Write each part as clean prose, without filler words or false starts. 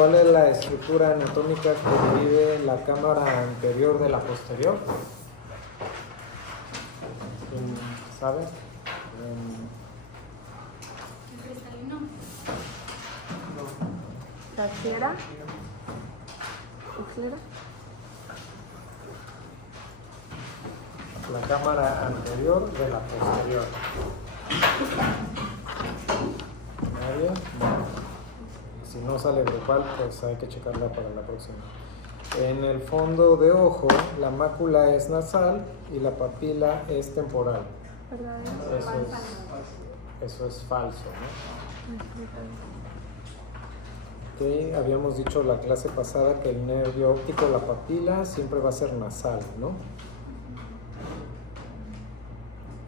¿Cuál es la estructura anatómica que divide la cámara anterior de la posterior? ¿Quién sabe? ¿El cristalino? ¿La fiera? ¿Uxlera? La cámara anterior de la posterior. ¿Nadie? Bueno, si no sale grupal, pues hay que checarla para la próxima. En el fondo de ojo, la mácula es nasal y la papila es temporal. ¿Verdadero? Eso es falso, ¿no? Ok, habíamos dicho la clase pasada que el nervio óptico, la papila, siempre va a ser nasal, ¿no?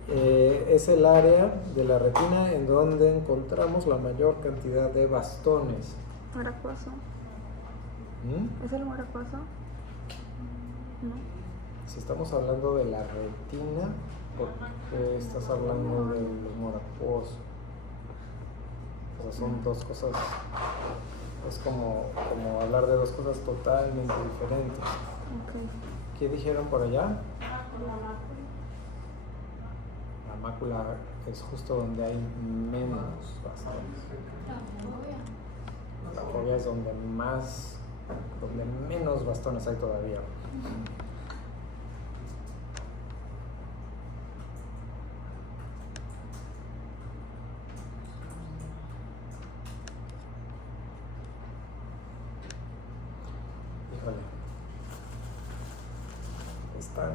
Es el área de la retina en donde encontramos la mayor cantidad de bastones. ¿Maracuazo? ¿Mm? ¿Es el maracuazo? No. Si estamos hablando de la retina, ¿por qué estás hablando de los moracuosos? O sea, son dos cosas, es como hablar de dos cosas totalmente diferentes. Okay. ¿Qué dijeron por allá? La mácula es justo donde hay menos bastones. La fobia es donde menos bastones hay todavía. Híjole. Están.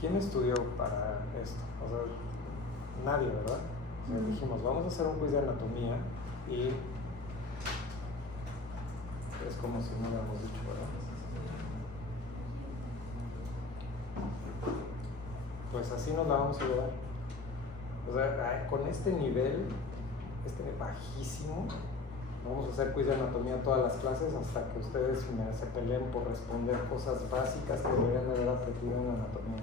¿Quién estudió para esto? O sea, nadie, ¿verdad? O sea, dijimos, vamos a hacer un quiz de anatomía y es como si no lo habíamos dicho, ¿verdad? Pues así nos la vamos a llevar. O sea, con este nivel, bajísimo, vamos a hacer quiz de anatomía todas las clases hasta que ustedes se peleen por responder cosas básicas que deberían de haber aprendido en anatomía.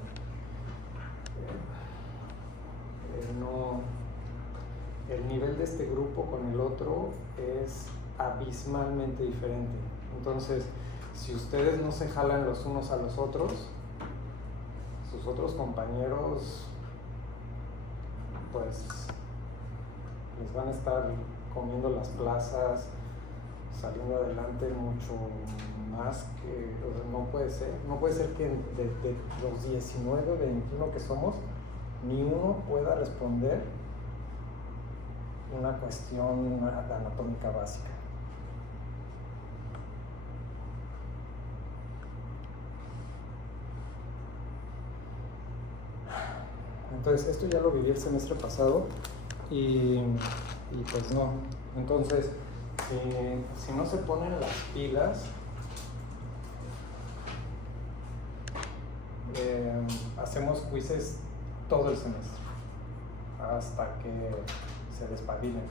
No, el nivel de este grupo con el otro es abismalmente diferente. Entonces, si ustedes no se jalan los unos a los otros, sus otros compañeros pues les van a estar comiendo las plazas, saliendo adelante mucho más que, o sea, no puede ser que de los 19, 21 que somos, ni uno pueda responder una cuestión anatómica básica. Entonces, esto ya lo viví el semestre pasado y pues no. Entonces, si no se ponen las pilas, hacemos quizzes todo el semestre hasta que se despabilen.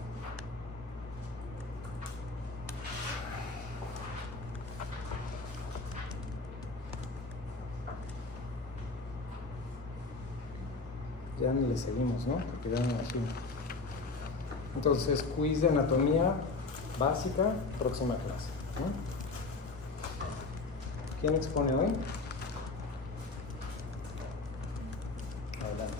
Ya ni le seguimos, ¿no? Porque ya no así. Entonces, quiz de anatomía básica, próxima clase, ¿no? ¿Quién expone hoy? Adelante.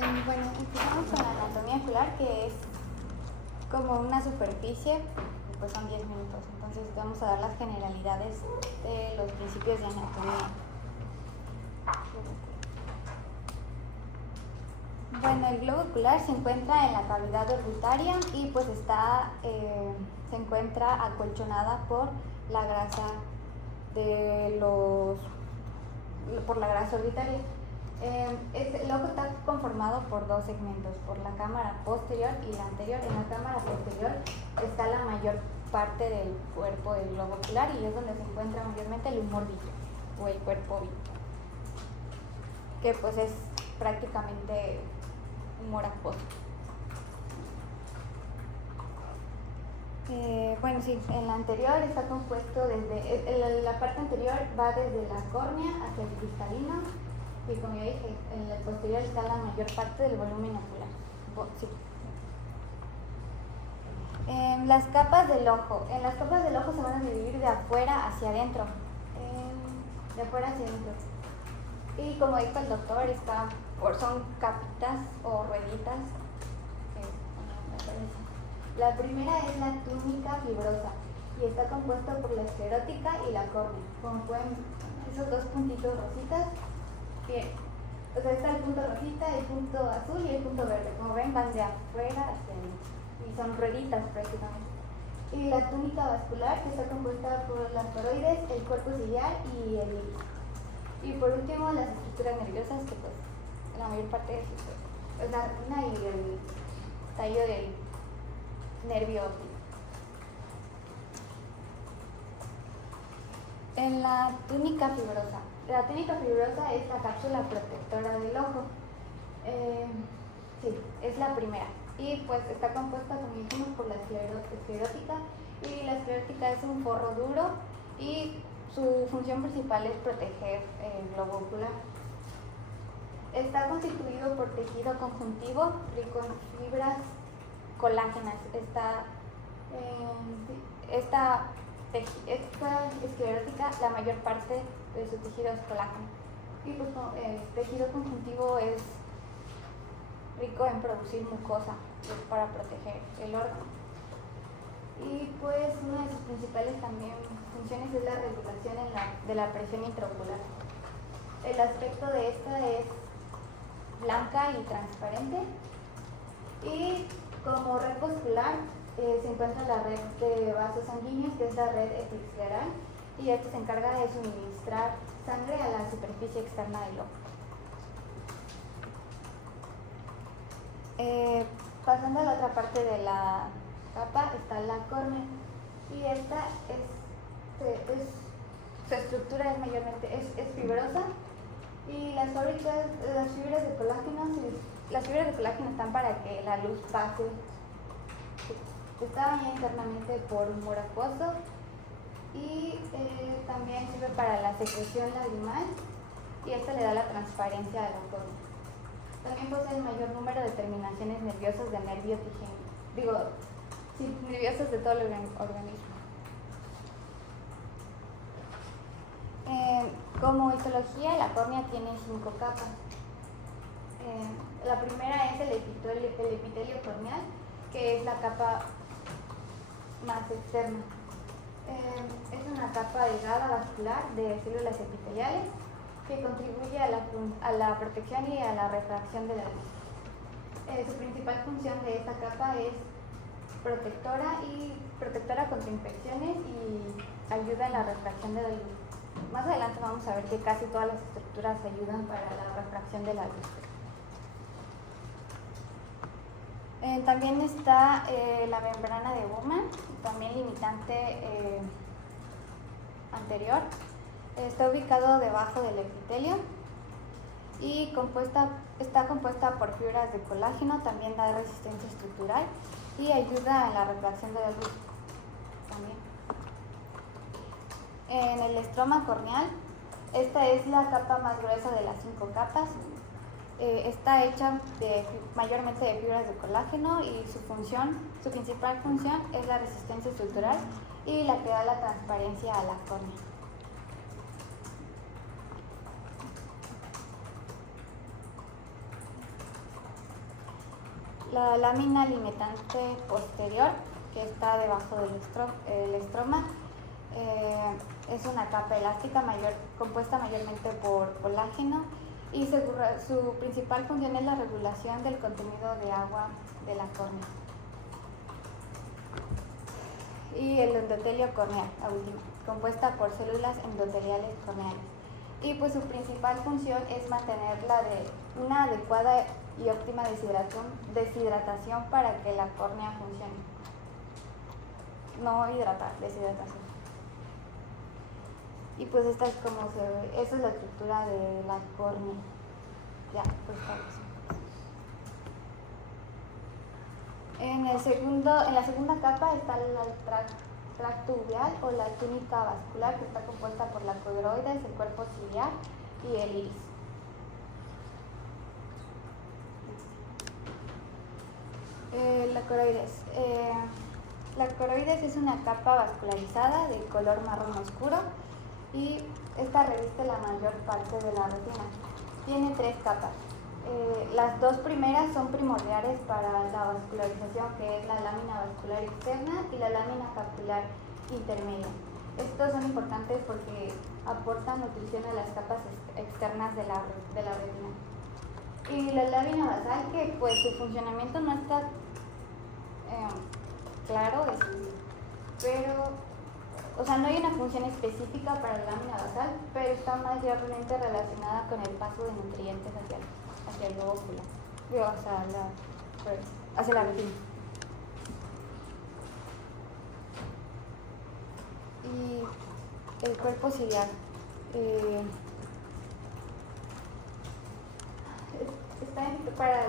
Bueno, empezamos con la anatomía ocular, que es como una superficie, pues son 10 minutos. Entonces vamos a dar las generalidades de los principios de anatomía. Bueno, el globo ocular se encuentra en la cavidad orbitaria y pues se encuentra acolchonada por la grasa orbitaria. El ojo está conformado por dos segmentos, por la cámara posterior y la anterior. En la cámara posterior está la mayor parte del cuerpo del globo ocular y es donde se encuentra mayormente el humor vitro o el cuerpo vitro, que pues es prácticamente humor acuoso. Bueno, sí, en la anterior está compuesto la parte anterior va desde la córnea hacia el cristalino y como ya dije, en el posterior está la mayor parte del volumen ocular. Sí. Las capas del ojo. En las capas del ojo se van a dividir de afuera hacia adentro. De afuera hacia adentro. Y como dijo el doctor, son capitas o rueditas. La primera es la túnica fibrosa y está compuesta por la esclerótica y la córnea. Como pueden ver, esos dos puntitos rositas, bien. O sea, está el punto rosita, el punto azul y el punto verde. Como ven, van de afuera hacia adentro y son rueditas prácticamente. Y la túnica vascular, que está compuesta por las toroides, el cuerpo ciliar y el iris. Y por último, las estructuras nerviosas, que pues la mayor parte es la retina y el tallo del nervio óptico. En la túnica fibrosa. La túnica fibrosa es la cápsula protectora del ojo. Sí, es la primera. Y pues está compuesta, como dijimos, por la esclerótica. Y la esclerótica es un forro duro y su función principal es proteger el globo ocular. Está constituido por tejido conjuntivo rico en fibras colágenas. Esta esclerótica, la mayor parte de su tejido es colágeno. Y pues el tejido conjuntivo es rico en producir mucosa para proteger el órgano. Y pues una de sus principales también funciones es la regulación de la presión intraocular. El aspecto de esta es blanca y transparente. Y como red vascular se encuentra la red de vasos sanguíneos, que es la red episcleral, y esta se encarga de suministrar sangre a la superficie externa del ojo. Pasando a la otra parte de la capa está la córnea, y esta su estructura es mayormente es fibrosa, y las fibras de colágeno están para que la luz pase. Está bañada internamente por humor acuoso y también sirve para la secreción lagrimal, y esta le da la transparencia a la córnea. También posee el mayor número de terminaciones nerviosas de nervio tigénico. Nerviosos de todo el organismo. Como histología, la córnea tiene 5 capas. La primera es el epitelio corneal, que es la capa más externa. Es una capa delgada vascular de células epiteliales que contribuye a la protección y a la refracción de la luz. Su principal función de esta capa es protectora contra infecciones y ayuda en la refracción de la luz. Más adelante vamos a ver que casi todas las estructuras ayudan para la refracción de la luz. También está la membrana de Bowman, también limitante anterior. Está ubicado debajo del epitelio y está compuesta por fibras de colágeno, también da resistencia estructural y ayuda en la refracción de la luz también. En el estroma corneal, esta es la capa más gruesa de las 5 capas. Está hecha mayormente de fibras de colágeno y su principal función es la resistencia estructural y la que da la transparencia a la córnea. La lámina limitante posterior, que está debajo del estroma, es una capa elástica compuesta mayormente por colágeno y su principal función es la regulación del contenido de agua de la córnea. Y el endotelio corneal, la última, compuesta por células endoteliales corneales. Y pues su principal función es mantener una adecuada y óptima deshidratación para que la córnea funcione. No hidratar, deshidratación. Y pues esta es como se ve, esa es la estructura de la córnea. Ya, pues está eso. En la segunda capa está el tracto uveal o la túnica vascular, que está compuesta por la coroides, el cuerpo ciliar y el iris. La coroides. La coroides es una capa vascularizada de color marrón oscuro y esta reviste la mayor parte de la retina. Tiene 3 capas. Las 2 primeras son primordiales para la vascularización, que es la lámina vascular externa y la lámina capsular intermedia. Estos son importantes porque aportan nutrición a las capas externas de la retina. Y la lámina basal, que pues su funcionamiento no está claro, pero no hay una función específica para la lámina basal, pero está mayormente relacionada con el paso de nutrientes hacia el globo ocular, hacia la retina. Y el cuerpo ciliar. Está para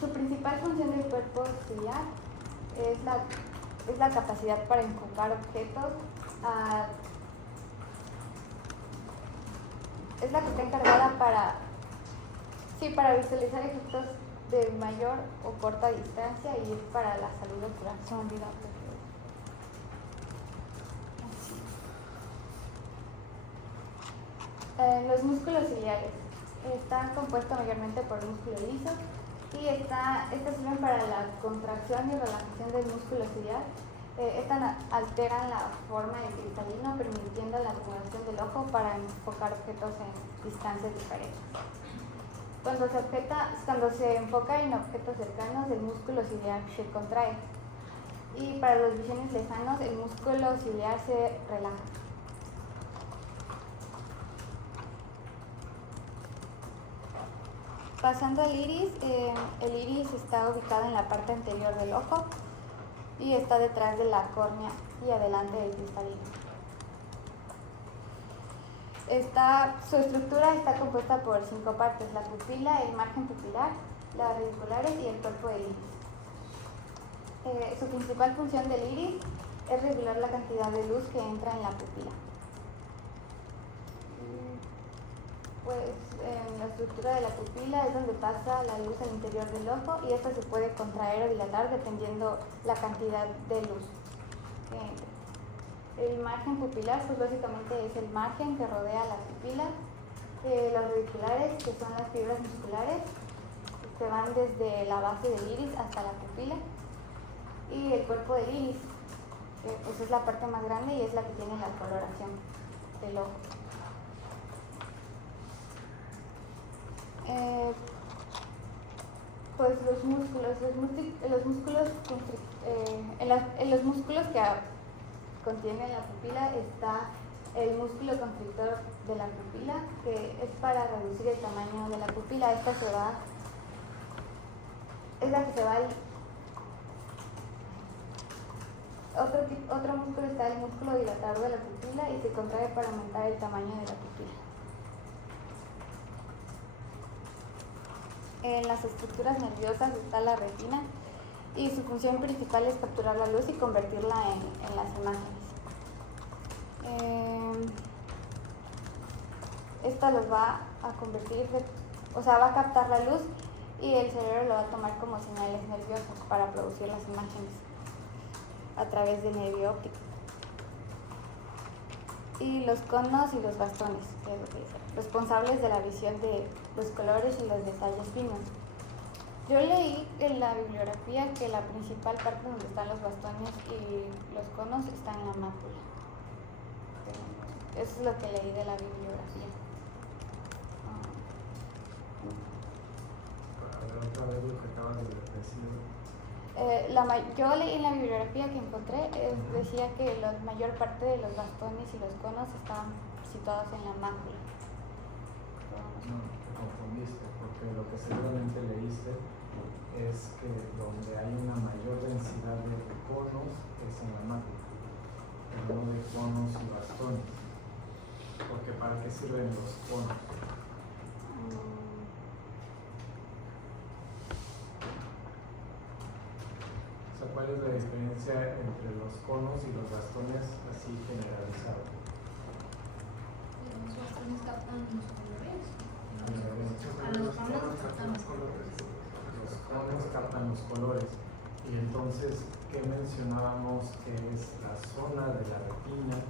su principal función del cuerpo ciliar es la capacidad para enfocar objetos. Es la que está encargada para visualizar efectos de mayor o corta distancia y es para la salud ocular. Se me olvidó. Los músculos ciliares están compuestos mayormente por músculo liso y estos sirven para la contracción y relajación del músculo ciliar. Estas alteran la forma del cristalino, permitiendo la acumulación del ojo para enfocar objetos en distancias diferentes. Cuando se enfoca en objetos cercanos, el músculo ciliar se contrae y para los visiones lejanos el músculo ciliar se relaja. Pasando al iris, el iris está ubicado en la parte anterior del ojo y está detrás de la córnea y adelante del cristalino. Su estructura está compuesta por 5 partes: la pupila, el margen pupilar, las radiculares y el cuerpo del iris. Su principal función del iris es regular la cantidad de luz que entra en la pupila. Pues en la estructura de la pupila es donde pasa la luz al interior del ojo y esta se puede contraer o dilatar dependiendo la cantidad de luz que entra. El margen pupilar pues básicamente es el margen que rodea la pupila. Los radiculares, que son las fibras musculares, que van desde la base del iris hasta la pupila. Y el cuerpo del iris, que pues es la parte más grande y es la que tiene la coloración del ojo. Pues los músculos que contienen la pupila está el músculo constrictor de la pupila, que es para reducir el tamaño de la pupila. Es la que se va ahí. Otro músculo está el músculo dilatador de la pupila y se contrae para aumentar el tamaño de la pupila. En las estructuras nerviosas está la retina y su función principal es capturar la luz y convertirla en las imágenes. Esta los va a convertir, va a captar la luz y el cerebro lo va a tomar como señales nerviosas para producir las imágenes a través del nervio óptico. Y los conos y los bastones, que es lo que dice. responsables de la visión de los colores y los detalles finos. Yo leí en la bibliografía que la principal parte donde están los bastones y los conos está en la mácula. Eso es lo que leí de la bibliografía. A ver, otra vez lo que acabas de decir. Yo leí en la bibliografía que encontré, decía que la mayor parte de los bastones y los conos estaban situados en la mácula. No, te confundiste, porque lo que seguramente leíste es que donde hay una mayor densidad de conos es en la mácula, pero no de conos y bastones. Porque ¿para qué sirven los conos? O sea, ¿cuál es la diferencia entre los conos y los bastones así generalizados? Los bastones captan los colores. Los conos captan los colores. Y entonces, ¿qué mencionábamos que es la zona de la retina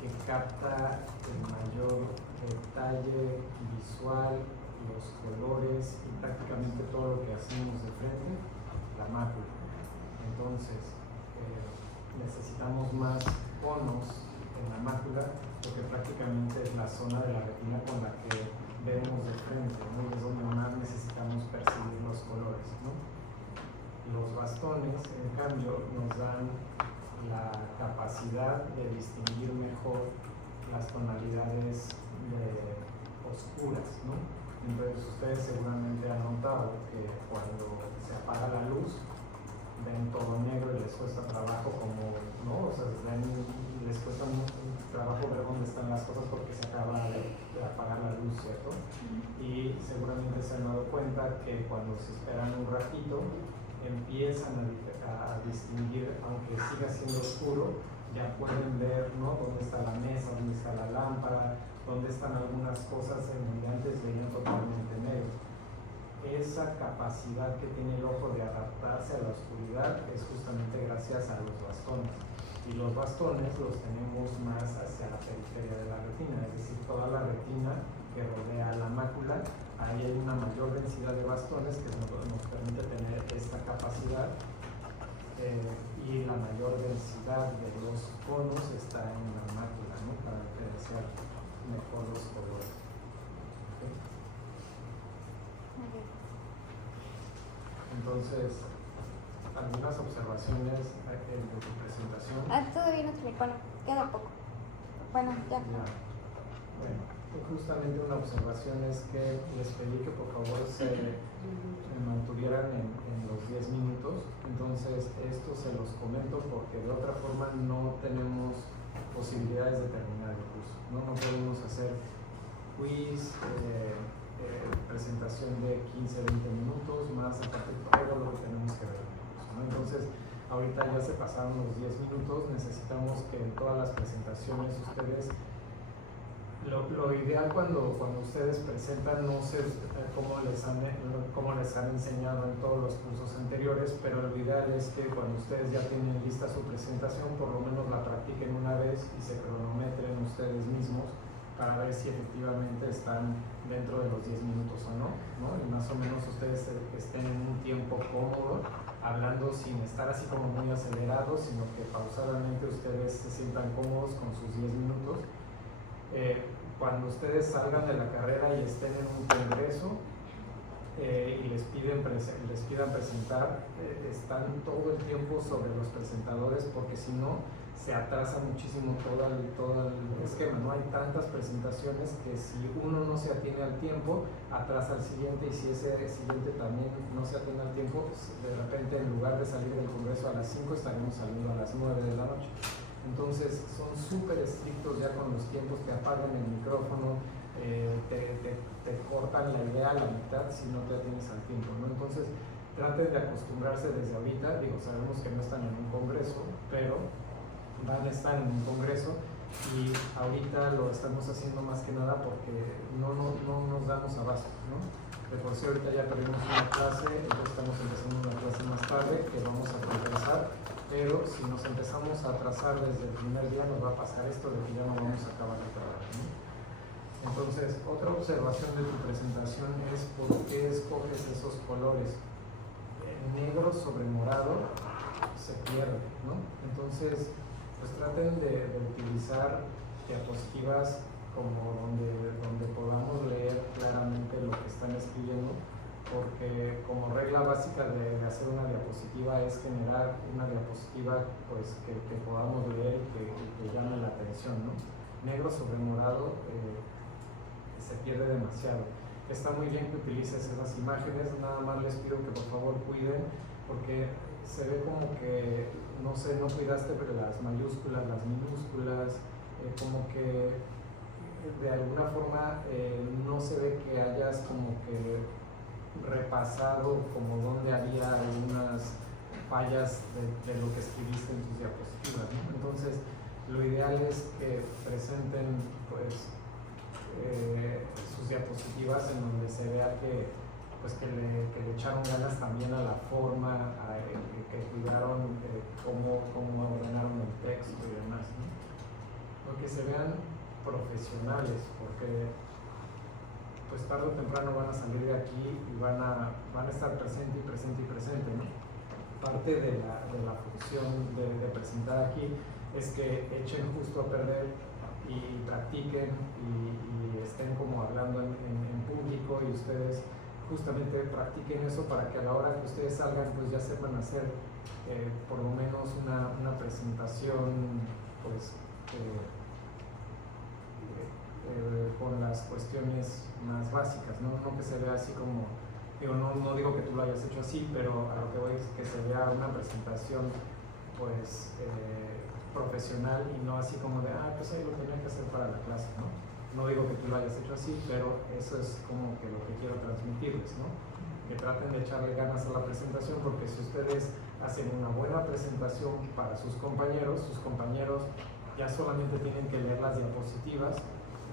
que capta el mayor detalle visual, los colores y prácticamente todo lo que hacemos de frente? La mácula. Entonces, necesitamos más conos en la mácula porque prácticamente es la zona de la retina con la que vemos de frente, ¿no? Es donde más necesitamos percibir los colores, ¿no? Los bastones, en cambio, nos dan la capacidad de distinguir mejor las tonalidades oscuras, ¿no? Entonces, ustedes seguramente han notado que cuando se apaga la luz, ven todo negro y les cuesta trabajo como, ¿no? O sea, les cuesta un trabajo ver dónde están las cosas porque se acaba de apagar la luz, ¿cierto? Y seguramente se han dado cuenta que cuando se esperan un ratito, empiezan a distinguir, aunque siga siendo oscuro, ya pueden ver, ¿no? Dónde está la mesa, dónde está la lámpara, dónde están algunas cosas en donde antes veían totalmente negro. Esa capacidad que tiene el ojo de adaptarse a la oscuridad es justamente gracias a los bastones. Y los bastones los tenemos más hacia la periferia de la retina, es decir, toda la retina que rodea la mácula, ahí hay una mayor densidad de bastones que nos permite tener esta capacidad, y la mayor densidad de los conos está en la mácula, ¿no? Para diferenciar mejor los colores. Entonces, algunas observaciones de tu presentación. Todavía no terminé. Bueno, queda poco. Bueno, ya. Bueno, justamente una observación es que les pedí que por favor se mantuvieran en los 10 minutos. Entonces, esto se los comento porque de otra forma no tenemos posibilidades de terminar el curso. No podemos hacer quiz, presentación de 15-20 minutos, más aparte todo lo que tenemos que ver en el curso, ¿no? Entonces, ahorita ya se pasaron los 10 minutos, necesitamos que en todas las presentaciones ustedes, lo ideal cuando ustedes presentan, no sé cómo les han enseñado en todos los cursos anteriores, pero lo ideal es que cuando ustedes ya tienen lista su presentación, por lo menos la practiquen una vez y se cronometren ustedes mismos para ver si efectivamente están dentro de los 10 minutos o no, y más o menos ustedes estén en un tiempo cómodo, hablando sin estar así como muy acelerados, sino que pausadamente ustedes se sientan cómodos con sus 10 minutos. Cuando ustedes salgan de la carrera y estén en un congreso y les pidan presentar, están todo el tiempo sobre los presentadores, porque si no, se atrasa muchísimo todo el esquema, ¿no? Hay tantas presentaciones que si uno no se atiene al tiempo, atrasa al siguiente, y si ese siguiente también no se atiene al tiempo, pues de repente en lugar de salir del congreso a las 5, estaremos saliendo a las 9 de la noche. Entonces son súper estrictos ya con los tiempos, te apagan el micrófono, te cortan la idea a la mitad si no te atienes al tiempo, ¿no? Entonces traten de acostumbrarse desde ahorita. Sabemos que no están en un congreso, pero van a estar en un congreso, y ahorita lo estamos haciendo más que nada porque no nos damos abasto, ¿no? De por sí ahorita ya perdimos una clase, entonces estamos empezando una clase más tarde que vamos a compensar, pero si nos empezamos a atrasar desde el primer día, nos va a pasar esto de que ya no vamos a acabar el trabajo, ¿no? Entonces, otra observación de tu presentación es por qué escoges esos colores. Negro sobre morado se pierde, ¿no? Entonces, pues traten de utilizar diapositivas como donde podamos leer claramente lo que están escribiendo, porque como regla básica de hacer una diapositiva es generar una diapositiva pues que podamos leer y que llame la atención, ¿no? Negro sobre morado se pierde demasiado. Está muy bien que utilices esas imágenes, nada más les pido que por favor cuiden, porque se ve como que, no sé, no cuidaste las mayúsculas, las minúsculas, como que de alguna forma no se ve que hayas como que repasado como donde había algunas fallas de lo que escribiste en tus diapositivas, ¿no? Entonces, lo ideal es que presenten pues sus diapositivas en donde se vea que le echaron ganas también a la forma, que cuidaron cómo ordenaron el texto y demás, ¿no? Que se vean profesionales, porque pues tarde o temprano van a salir de aquí y van a estar presente y presente y presente, ¿no? Parte de la función de presentar aquí es que echen justo a perder y practiquen y estén como hablando en público, y ustedes justamente practiquen eso para que a la hora que ustedes salgan pues ya sepan hacer por lo menos una presentación pues con las cuestiones más básicas, ¿no? No que se vea así como, digo, no digo que tú lo hayas hecho así, pero a lo que voy es que se vea una presentación pues profesional y no así como de, pues ahí lo tenía que hacer para la clase, ¿no? No digo que tú lo hayas hecho así, pero eso es como que lo que quiero transmitirles, ¿no? Que traten de echarle ganas a la presentación, porque si ustedes hacen una buena presentación para sus compañeros ya solamente tienen que leer las diapositivas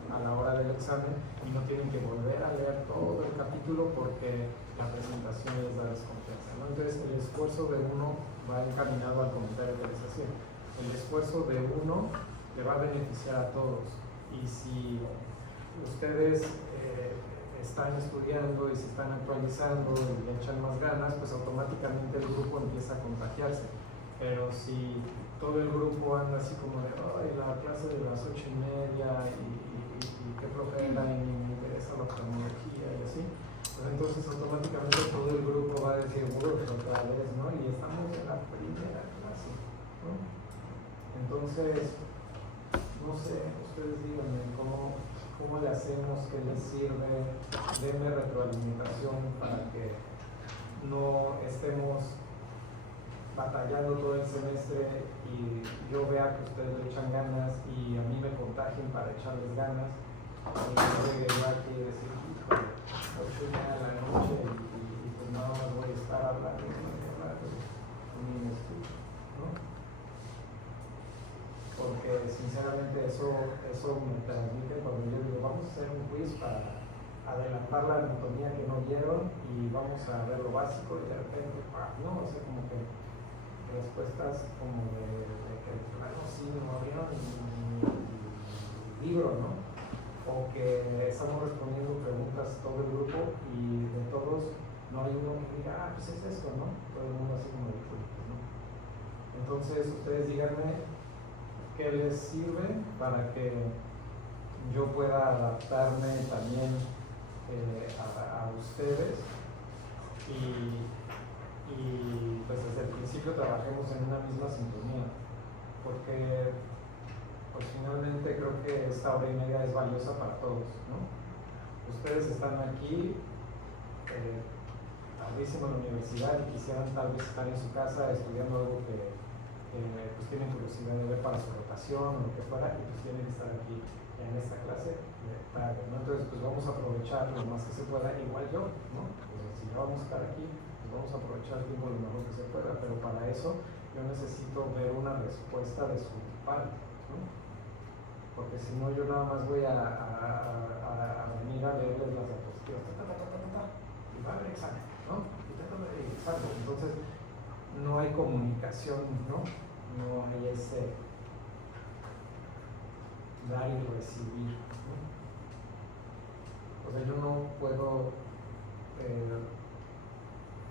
a la hora del examen y no tienen que volver a leer todo el capítulo porque la presentación les da desconfianza, ¿no? Entonces el esfuerzo de uno va encaminado al comentario que les hacía. El esfuerzo de uno le va a beneficiar a todos, y si ustedes están estudiando y se están actualizando y le echan más ganas, pues automáticamente el grupo empieza a contagiarse. Pero si todo el grupo anda así como de, ay, la clase de las 8:30 y qué flojera y me interesa la tecnología y así, pues entonces automáticamente todo el grupo va a decir, otra vez, ¿no? Y estamos en la primera clase, ¿no? Entonces, no sé, ustedes díganme cómo le hacemos, qué les sirve, denme retroalimentación para que no estemos batallando todo el semestre y yo vea que ustedes le echan ganas y a mí me contagien para echarles ganas, y yo llegue yo aquí y decir, híjole, 8:30 de la noche y pues nada más voy a estar hablando ni me escucho, ¿no? Porque sinceramente eso me transmite cuando yo digo, vamos a hacer un quiz para adelantar la anatomía que no vieron y vamos a ver lo básico, y de repente, no, o sea, como que respuestas como de que plano sí no abrieron ni libro, ¿no? O que estamos respondiendo preguntas todo el grupo y de todos no hay uno que diga, pues es esto, ¿no? Todo el mundo así como de público, ¿no? Entonces ustedes díganme qué les sirve para que yo pueda adaptarme también a ustedes y pues desde el principio trabajemos en una misma sintonía, porque pues finalmente creo que esta 1:30 es valiosa para todos, ¿no? Ustedes están aquí tardísimo en la universidad y quisieran tal vez estar en su casa estudiando algo que pues tienen curiosidad de ver para su rotación o lo que fuera, y pues tienen que estar aquí en esta clase tarde, ¿no? Entonces pues vamos a aprovechar lo más que se pueda, igual yo, ¿no? Pues si ya vamos a estar aquí, pues vamos a aprovechar el tiempo lo mejor que se pueda, pero para eso yo necesito ver una respuesta de su parte, ¿no? Porque si no yo nada más voy a venir a leerles las diapositivas y va a haber examen, ¿no? Exacto, entonces no hay comunicación, ¿no? No hay ese dar y recibir, ¿no? O sea, yo no puedo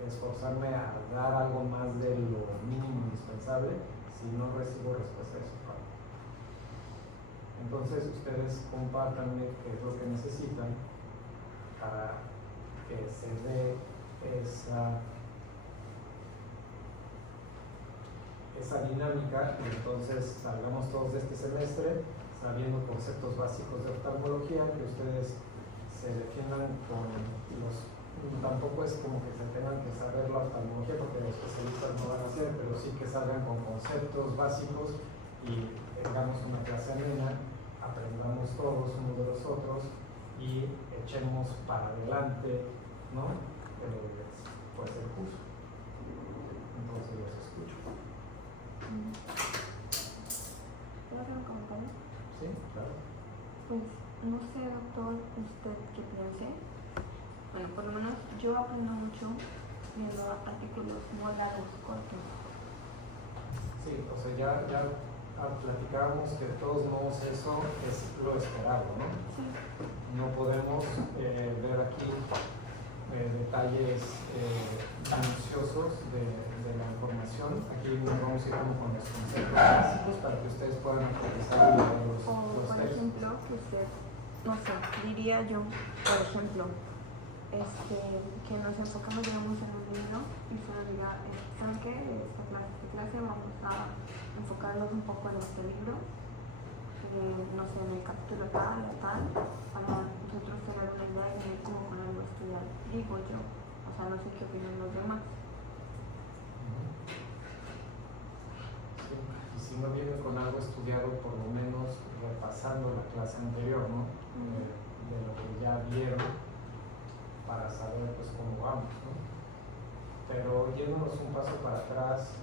esforzarme a dar algo más de lo mínimo indispensable si no recibo respuesta de su parte. Entonces ustedes compártanme qué es lo que necesitan para que se dé esa dinámica y entonces salgamos todos de este semestre sabiendo conceptos básicos de oftalmología, que ustedes se defiendan con los... Tampoco es como que se tengan que saber la oftalmología porque los especialistas no van a hacer, pero sí que salgan con conceptos básicos y tengamos una clase amena, aprendamos todos unos de los otros y echemos para adelante, ¿no? Pues el curso. Entonces los escucho. ¿Puedo hacer un comentario? Sí, claro. Pues no sé, doctor, usted qué piense. Bueno, por lo menos yo aprendo mucho viendo artículos muy largos, cortos. Sí, o sea, ya platicábamos que de todos modos eso es lo esperado, ¿no? Sí. No podemos ver aquí detalles minuciosos de la información. Aquí nos vamos a ir como con los conceptos básicos para que ustedes puedan utilizar los Por textos. ejemplo, que usted, no sé, diría yo, por ejemplo, que nos enfocamos, digamos, en un libro y solo diga, ¿saben qué? Esta clase vamos a enfocarnos un poco en este libro, no sé, en el capítulo tal o tal, para nosotros tener una idea y ver cómo ponerlo a estudiar, digo yo. O sea, no sé qué opinan los demás. Sí, y si no viene con algo estudiado, por lo menos repasando la clase anterior, ¿no? De lo que ya vieron, para saber pues cómo vamos, ¿no? Pero yéndonos un paso para atrás,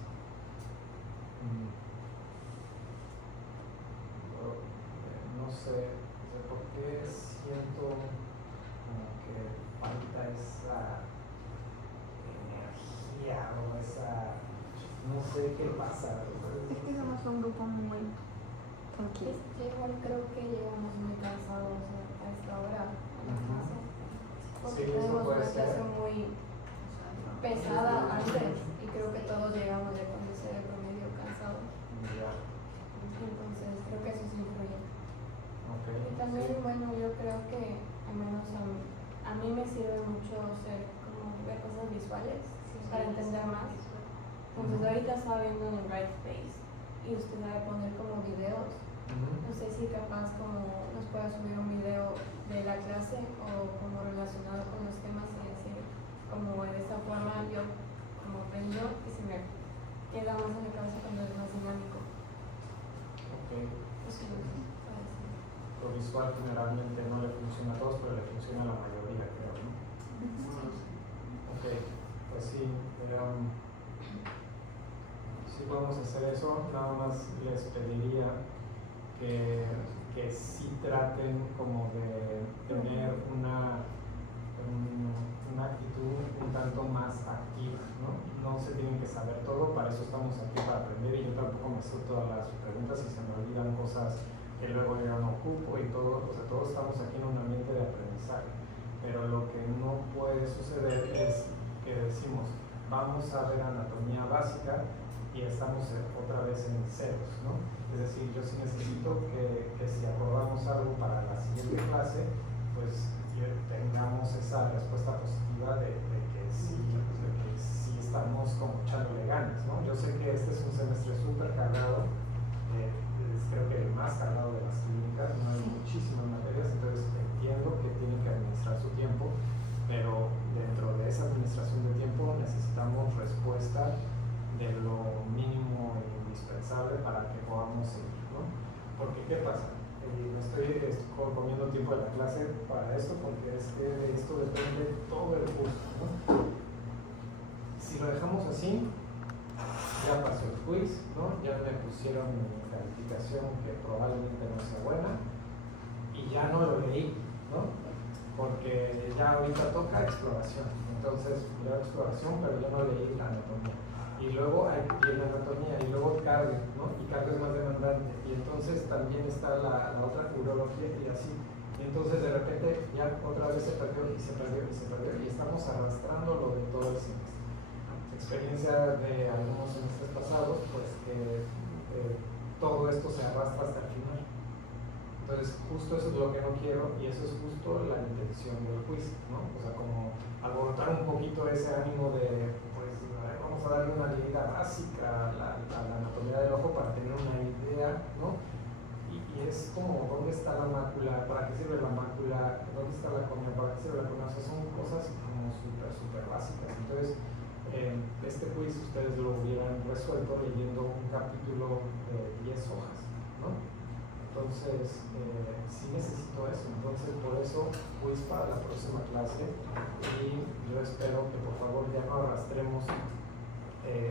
no sé, por qué siento como que falta esa energía o esa, no sé qué pasa. Es que somos un grupo muy tranquilo. Yo igual creo que llegamos muy cansados a esta hora a la clase. Porque Sí, eso tenemos puede una clase ser. muy pesada antes y creo que todos llegamos ya con ese promedio cansado. Ya, Entonces creo que eso sí influye. ok. Y también, Sí. bueno, yo creo que al menos a mí me sirve mucho hacer como ver cosas visuales para entender más. Entonces ahorita estaba viendo en Bright Space y usted sabe poner como videos. No sé si capaz como nos pueda subir un video de la clase o como relacionado con los temas y así como de esta forma yo como aprendo y se me queda más en la cabeza cuando es más dinámico. Ok. Eso es lo que puede ser. Lo visual generalmente no le funciona a todos, pero le funciona a la mayoría, creo, ¿no? Ok, pues sí, sí podemos hacer eso. Nada más les pediría que sí traten como de tener una actitud un tanto más activa, ¿no? No se tienen que saber todo, para eso estamos aquí, para aprender, y yo tampoco me sé todas las preguntas y se me olvidan cosas que luego yo no ocupo y todo, o sea, todos estamos aquí en un ambiente de aprendizaje, pero lo que no puede suceder es que decimos, vamos a ver anatomía básica y estamos otra vez en ceros, ¿no? Es decir, yo sí necesito que si aprobamos algo para la siguiente clase, pues tengamos esa respuesta positiva de que sí estamos como echándole ganas, ¿no? Yo sé que este es un semestre súper cargado, creo que el más cargado de las clínicas, no hay muchísimas materias, entonces entiendo que tienen que administrar su tiempo, pero dentro de esa administración de tiempo necesitamos respuesta de lo mínimo e indispensable para que podamos seguir, ¿no? Porque ¿qué pasa? Me estoy comiendo tiempo de la clase para esto porque es que de esto depende todo el curso, ¿no? Si lo dejamos así, ya pasó el quiz, ¿no? Ya me pusieron mi calificación que probablemente no sea buena y ya no lo leí, ¿no? Porque ya ahorita toca exploración, entonces leo exploración pero ya no leí la anatomía. Y luego viene anatomía y luego cardio, ¿no? Y cardio es más demandante. Y entonces también está la otra urología y así. Y entonces de repente ya otra vez se perdió y se perdió y se perdió y estamos arrastrando lo de todo el semestre. Experiencia de algunos semestres pasados, pues que todo esto se arrastra hasta el final. Entonces justo eso es lo que no quiero y eso es justo la intención del quiz, ¿no? O sea, como alborotar un poquito ese ánimo de, pues, vamos a darle una leída básica a la anatomía del ojo para tener una idea, ¿no? Y es como, ¿dónde está la mácula? ¿Para qué sirve la mácula? ¿Dónde está la córnea? ¿Para qué sirve la córnea? O sea, son cosas como súper básicas. Entonces, este quiz ustedes lo hubieran resuelto leyendo un capítulo de 10 hojas, ¿no? Entonces, sí necesito eso. Entonces, por eso, quiz para la próxima clase. Y yo espero que por favor ya no arrastremos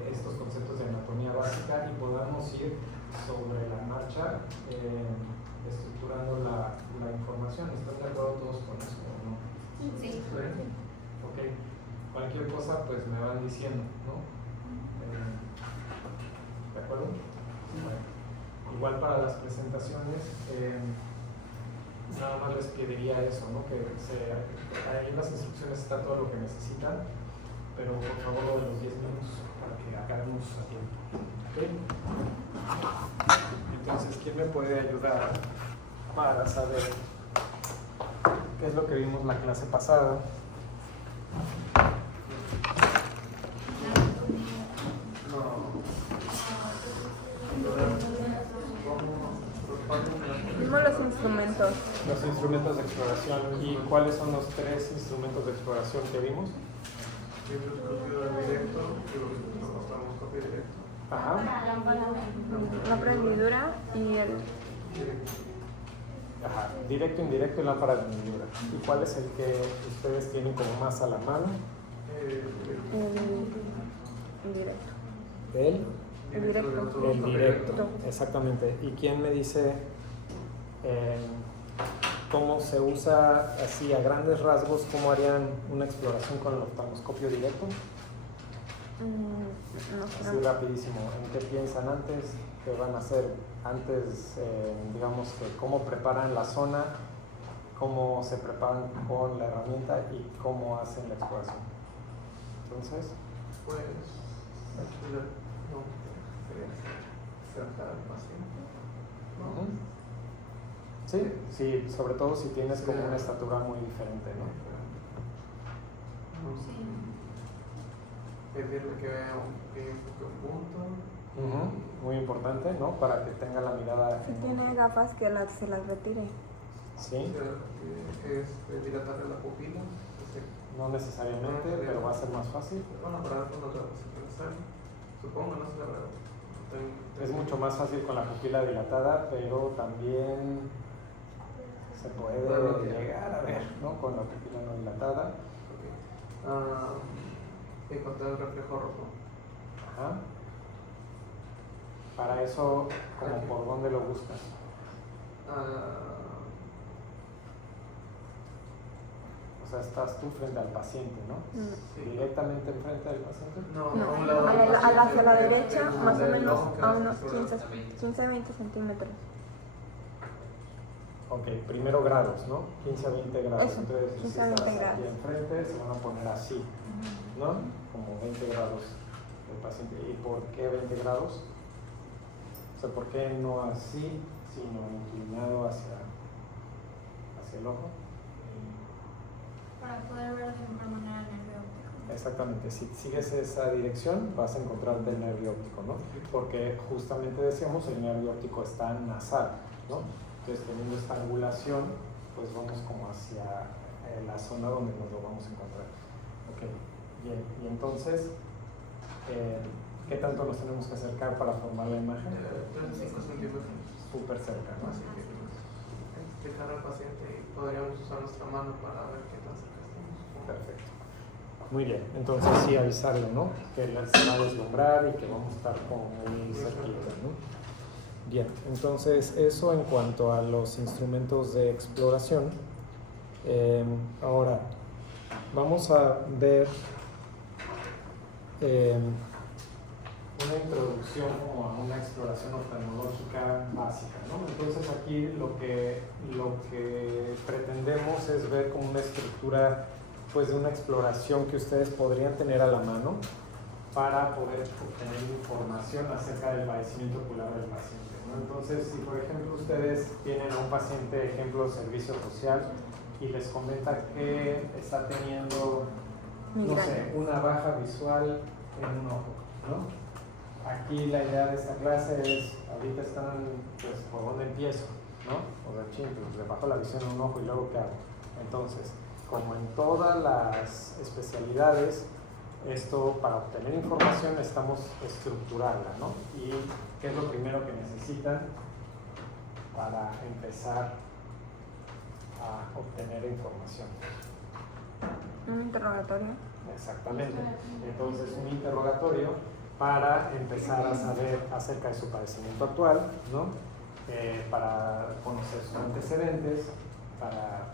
estos conceptos de anatomía básica y podamos ir sobre la marcha estructurando la información. ¿Están de acuerdo todos con eso o no? Sí. Ok. Cualquier cosa pues me van diciendo, ¿no? ¿De acuerdo? Bueno. Igual para las presentaciones, nada más les pediría eso, ¿no? Que ahí en las instrucciones está todo lo que necesitan, pero por favor lo de los 10 minutos para que acabemos a tiempo. ¿Okay? Entonces, ¿quién me puede ayudar para saber qué es lo que vimos la clase pasada? Vimos los instrumentos. Los instrumentos de exploración. ¿Y cuáles son los 3 instrumentos de exploración que vimos? Directo, microscopio directo. Ajá. La prendidura y el... Ajá. Directo, indirecto y lámpara de hendidura. ¿Y cuál es el que ustedes tienen como más a la mano? El directo. El directo. El directo, exactamente. ¿Y quién me dice cómo se usa así a grandes rasgos, cómo harían una exploración con el oftalmoscopio directo? No Así sé. rapidísimo, ¿en qué piensan antes? ¿Qué van a hacer antes? Digamos que cómo preparan la zona, cómo se preparan con la herramienta y cómo hacen la exploración. Entonces, Pues, tratar al paciente. ujú. Sí, sobre todo si tienes como una estatura muy diferente, ¿no? Pedirle que vea un punto. Ujú, muy importante, ¿no? Para que tenga la mirada. Si tiene gafas, que se las retire. Sí, Dilatarle la pupila. no necesariamente, pero va a ser más fácil. Bueno, para dar una supongo, no sé la verdad. Es mucho más fácil con la pupila dilatada, pero también se puede llegar a ver, ¿no? Con la pupila no dilatada. Encontrar el reflejo rojo. Ajá. Para eso, como por dónde lo buscas. O sea, estás tú frente al paciente, ¿no? Sí. Directamente enfrente del paciente. No, No, a un lado del paciente, hacia la derecha, más o del menos ojo que a nos unos explora. 15-20 centímetros. Ok, primero grados, ¿no? 15 a 20 grados. Eso, Entonces, 15 si a 20 estás grados. aquí enfrente, se van a poner así, ¿no? Como 20 grados el paciente. ¿Y por qué 20 grados? O sea, ¿por qué no así, sino inclinado hacia el ojo? Para poder ver de mejor manera el nervio óptico. Exactamente, si sigues esa dirección vas a encontrarte el nervio óptico, ¿no? Porque justamente decíamos el nervio óptico está nasal, ¿no? Entonces teniendo esta angulación, pues vamos como hacia la zona donde nos lo vamos a encontrar. Ok, bien, y entonces, ¿qué tanto nos tenemos que acercar para formar la imagen? 35 centímetros. Súper cerca, ¿no? Así que explicar al paciente y podríamos usar nuestra mano para ver qué tan cerca estamos. Perfecto. Muy bien, entonces sí avisarle, ¿no? Que se va a deslumbrar y que vamos a estar como muy cerquita, ¿no? Bien, entonces eso en cuanto a los instrumentos de exploración. Ahora, vamos a ver una introducción como a una exploración oftalmológica básica, ¿no? Entonces aquí lo que pretendemos es ver como una estructura pues de una exploración que ustedes podrían tener a la mano para poder obtener información acerca del padecimiento ocular del paciente, ¿no? Entonces, si por ejemplo ustedes tienen a un paciente, ejemplo, servicio social, y les comenta que está teniendo, no sé, una baja visual en un ojo, ¿no? Aquí la idea de esta clase es, ahorita están, pues, ¿por dónde empiezo? ¿No? O sea, pues, le bajo la visión en un ojo y luego ¿qué hago? Entonces, como en todas las especialidades, esto, para obtener información necesitamos estructurarla, ¿no? Y ¿qué es lo primero que necesitan para empezar a obtener información? Un interrogatorio. Exactamente. Entonces, un interrogatorio para empezar a saber acerca de su padecimiento actual, ¿no? Para conocer sus antecedentes, para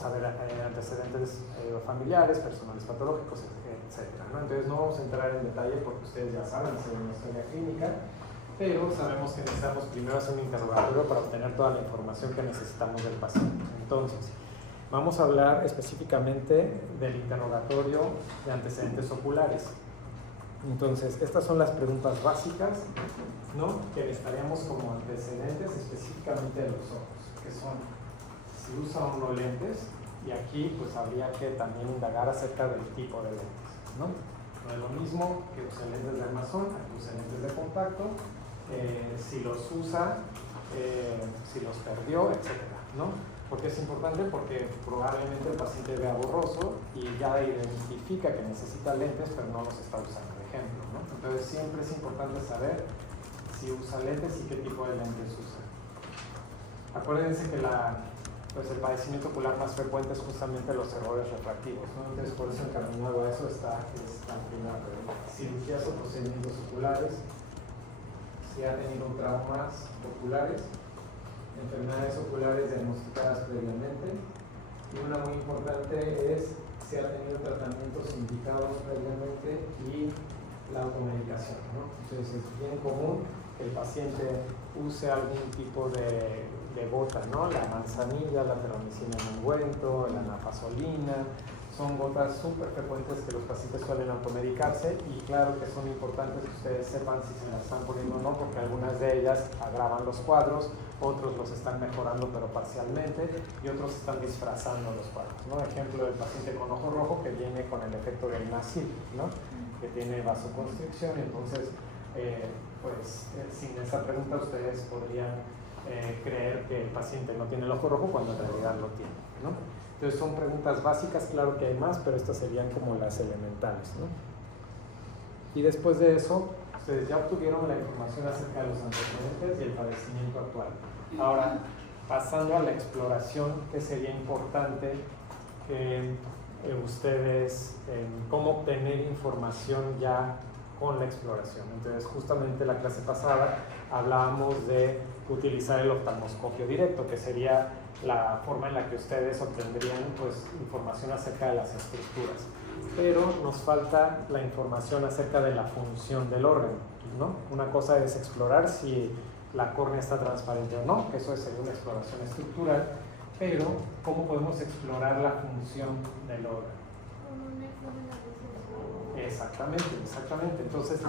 saber antecedentes familiares, personales patológicos, etcétera, ¿no? Entonces no vamos a entrar en detalle porque ustedes ya saben, es una historia clínica, pero sabemos que necesitamos primero hacer un interrogatorio para obtener toda la información que necesitamos del paciente. Entonces, vamos a hablar específicamente del interrogatorio de antecedentes oculares. Entonces, estas son las preguntas básicas, ¿no? Que necesitaríamos como antecedentes específicamente de los ojos, que son si usa o no lentes, y aquí pues habría que también indagar acerca del tipo de lentes, ¿no? No es lo mismo que use lentes de armazón a que use lentes de contacto, si los usa, si los perdió, etcétera, ¿no? ¿Por qué es importante? Porque probablemente el paciente vea borroso y ya identifica que necesita lentes, pero no los está usando, por ejemplo, ¿no? Entonces siempre es importante saber si usa lentes y qué tipo de lentes usa. Acuérdense que el padecimiento ocular más frecuente es justamente los errores refractivos, ¿no? Entonces por eso encaminado a eso está esta primera pregunta. Cirugías o procedimientos oculares, si ha tenido traumas oculares, enfermedades oculares diagnosticadas previamente, y una muy importante es si ha tenido tratamientos indicados previamente y la automedicación, ¿no? Entonces es bien común que el paciente use algún tipo de gota, ¿no? La manzanilla, la terramicina en ungüento, la nafasolina, son gotas súper frecuentes que los pacientes suelen automedicarse, y claro que son importantes que ustedes sepan si se las están poniendo o no, porque algunas de ellas agravan los cuadros, otros los están mejorando pero parcialmente, y otros están disfrazando los cuadros, ¿no? Ejemplo, el paciente con ojo rojo que viene con el efecto del NACIL, ¿no? Que tiene vasoconstricción. Entonces, sin esta pregunta ustedes podrían creer que el paciente no tiene el ojo rojo cuando en realidad lo tiene, ¿no? Entonces son preguntas básicas, claro que hay más, pero estas serían como las elementales, ¿no? Y después de eso, ustedes ya obtuvieron la información acerca de los antecedentes y el padecimiento actual. Ahora, pasando a la exploración, que sería importante que ustedes, cómo obtener información ya con la exploración. Entonces, justamente la clase pasada hablábamos de utilizar el oftalmoscopio directo, que sería la forma en la que ustedes obtendrían pues información acerca de las estructuras, pero nos falta la información acerca de la función del órgano, ¿no? Una cosa es explorar si la córnea está transparente o no, que eso sería una exploración estructural, pero ¿cómo podemos explorar la función del órgano? Exactamente. Entonces,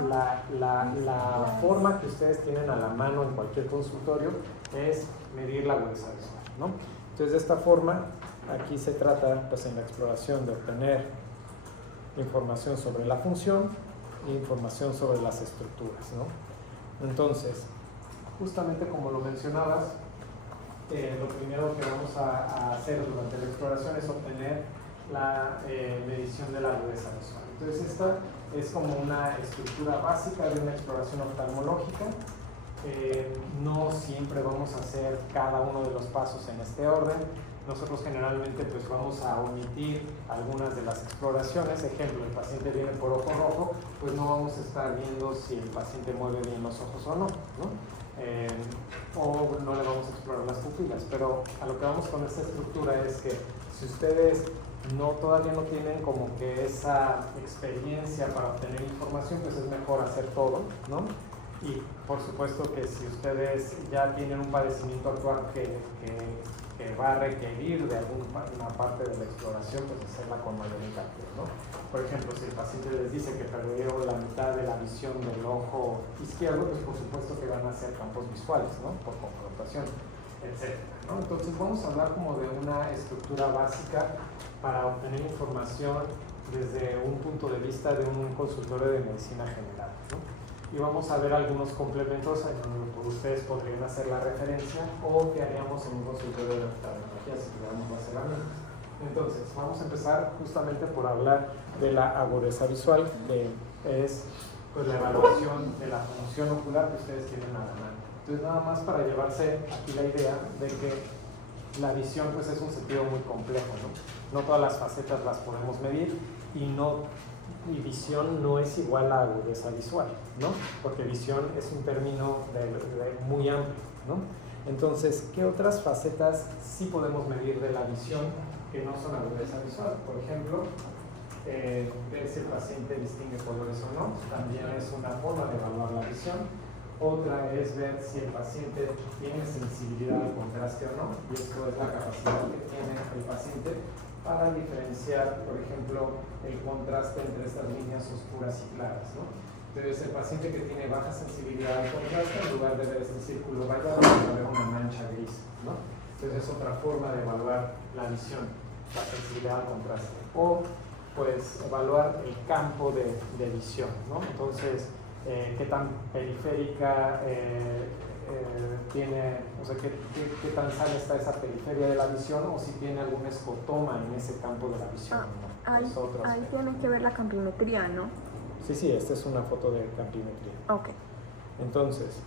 la forma que ustedes tienen a la mano en cualquier consultorio es medir la agudeza visual, ¿no? Entonces, de esta forma, aquí se trata, pues, en la exploración de obtener información sobre la función e información sobre las estructuras, ¿no? Entonces, justamente como lo mencionabas, lo primero que vamos a hacer durante la exploración es obtener la medición de la agudeza visual. Entonces, esta es como una estructura básica de una exploración oftalmológica. No siempre vamos a hacer cada uno de los pasos en este orden. Nosotros generalmente pues vamos a omitir algunas de las exploraciones. Ejemplo, el paciente viene por ojo rojo, pues no vamos a estar viendo si el paciente mueve bien los ojos o no, ¿no? O no le vamos a explorar las pupilas, pero a lo que vamos con esta estructura es que Si ustedes todavía no tienen como que esa experiencia para obtener información, pues es mejor hacer todo, ¿no? Y por supuesto que si ustedes ya tienen un padecimiento actual que va a requerir de alguna parte de la exploración, pues hacerla con mayor hincapié, ¿no? Por ejemplo, si el paciente les dice que perdió la mitad de la visión del ojo izquierdo, pues por supuesto que van a ser campos visuales, ¿no? Por confrontación, etc., ¿no? Entonces vamos a hablar como de una estructura básica para obtener información desde un punto de vista de un consultorio de medicina general, ¿no? Y vamos a ver algunos complementos en donde ustedes podrían hacer la referencia o que haríamos en un consultorio de oftalmología si tuviéramos las herramientas. Entonces, vamos a empezar justamente por hablar de la agudeza visual, que es pues, la evaluación de la función ocular que ustedes tienen a la mano. Entonces, nada más para llevarse aquí la idea de que la visión pues, es un sentido muy complejo, ¿no? No todas las facetas las podemos medir y visión no es igual a agudeza visual, ¿no? Porque visión es un término muy amplio, ¿no? Entonces, ¿qué otras facetas sí podemos medir de la visión que no son agudeza visual? Por ejemplo, ver si el paciente distingue colores o no, también es una forma de evaluar la visión. Otra es ver si el paciente tiene sensibilidad al contraste o no, y esto es la capacidad que tiene el paciente para diferenciar, por ejemplo, el contraste entre estas líneas oscuras y claras, ¿no? Entonces, el paciente que tiene baja sensibilidad al contraste, en lugar de ver este círculo rayado, va a ver una mancha gris, ¿no? Entonces, es otra forma de evaluar la visión, la sensibilidad al contraste. O, pues, evaluar el campo de visión, ¿no? Entonces, qué tan periférica tiene, o sea, qué tan sana está esa periferia de la visión o si tiene algún escotoma en ese campo de la visión. ¿No? Ahí tiene que ver la campimetría, ¿no? Sí, esta es una foto de campimetría. Ok. Entonces,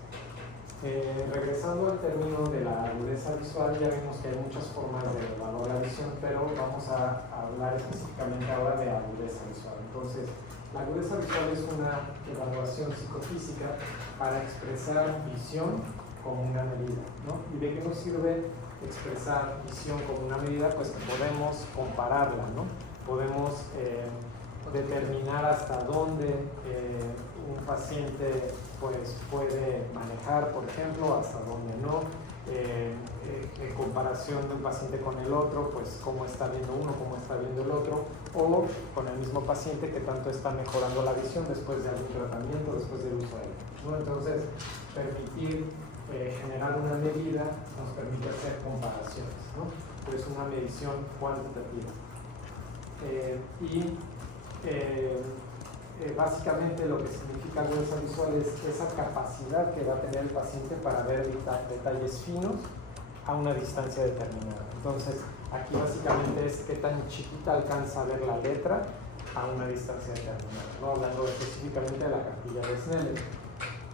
regresando al término de la agudeza visual, ya vimos que hay muchas formas de evaluar la visión, pero vamos a hablar específicamente ahora de agudeza visual. Entonces, la agudeza visual es una evaluación psicofísica para expresar visión como una medida, ¿no? ¿Y de qué nos sirve expresar visión como una medida? Pues que podemos compararla, ¿no? Podemos determinar hasta dónde un paciente pues, puede manejar, por ejemplo, hasta dónde no. En comparación de un paciente con el otro, pues cómo está viendo uno, cómo está viendo el otro, o con el mismo paciente que tanto está mejorando la visión después de algún tratamiento, después del uso de él, ¿no? Entonces, permitir generar una medida nos permite hacer comparaciones, ¿no? Es una medición cuantitativa. Básicamente lo que significa agudeza visual es esa capacidad que va a tener el paciente para ver detalles finos a una distancia determinada. Entonces, aquí básicamente es qué tan chiquita alcanza a ver la letra a una distancia determinada, ¿no? Hablando específicamente de la cartilla de Snellen.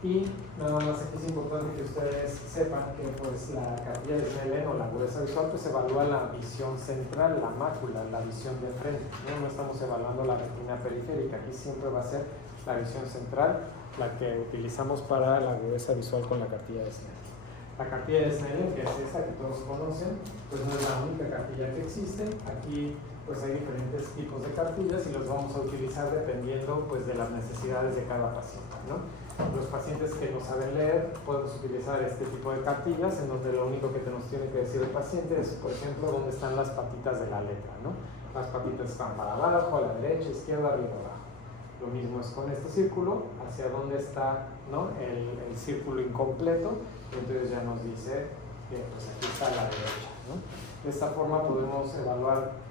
Y nada más aquí es importante que ustedes sepan que pues, la cartilla de Snellen o la agudeza visual pues evalúa la visión central, la mácula, la visión de frente, ¿no? No estamos evaluando la retina periférica, aquí siempre va a ser la visión central la que utilizamos para la agudeza visual con la cartilla de Snellen. La cartilla de Snellen, que es esta que todos conocen, pues no es la única cartilla que existe. Aquí pues hay diferentes tipos de cartillas y los vamos a utilizar dependiendo pues, de las necesidades de cada paciente, ¿no? Los pacientes que no saben leer podemos utilizar este tipo de cartillas en donde lo único que nos tiene que decir el paciente es, por ejemplo, dónde están las patitas de la letra, ¿no? Las patitas están para abajo, a la derecha, izquierda, arriba, abajo. Lo mismo es con este círculo, hacia dónde está, ¿no? el círculo incompleto, y entonces ya nos dice que pues aquí está a la derecha, ¿no? De esta forma podemos evaluar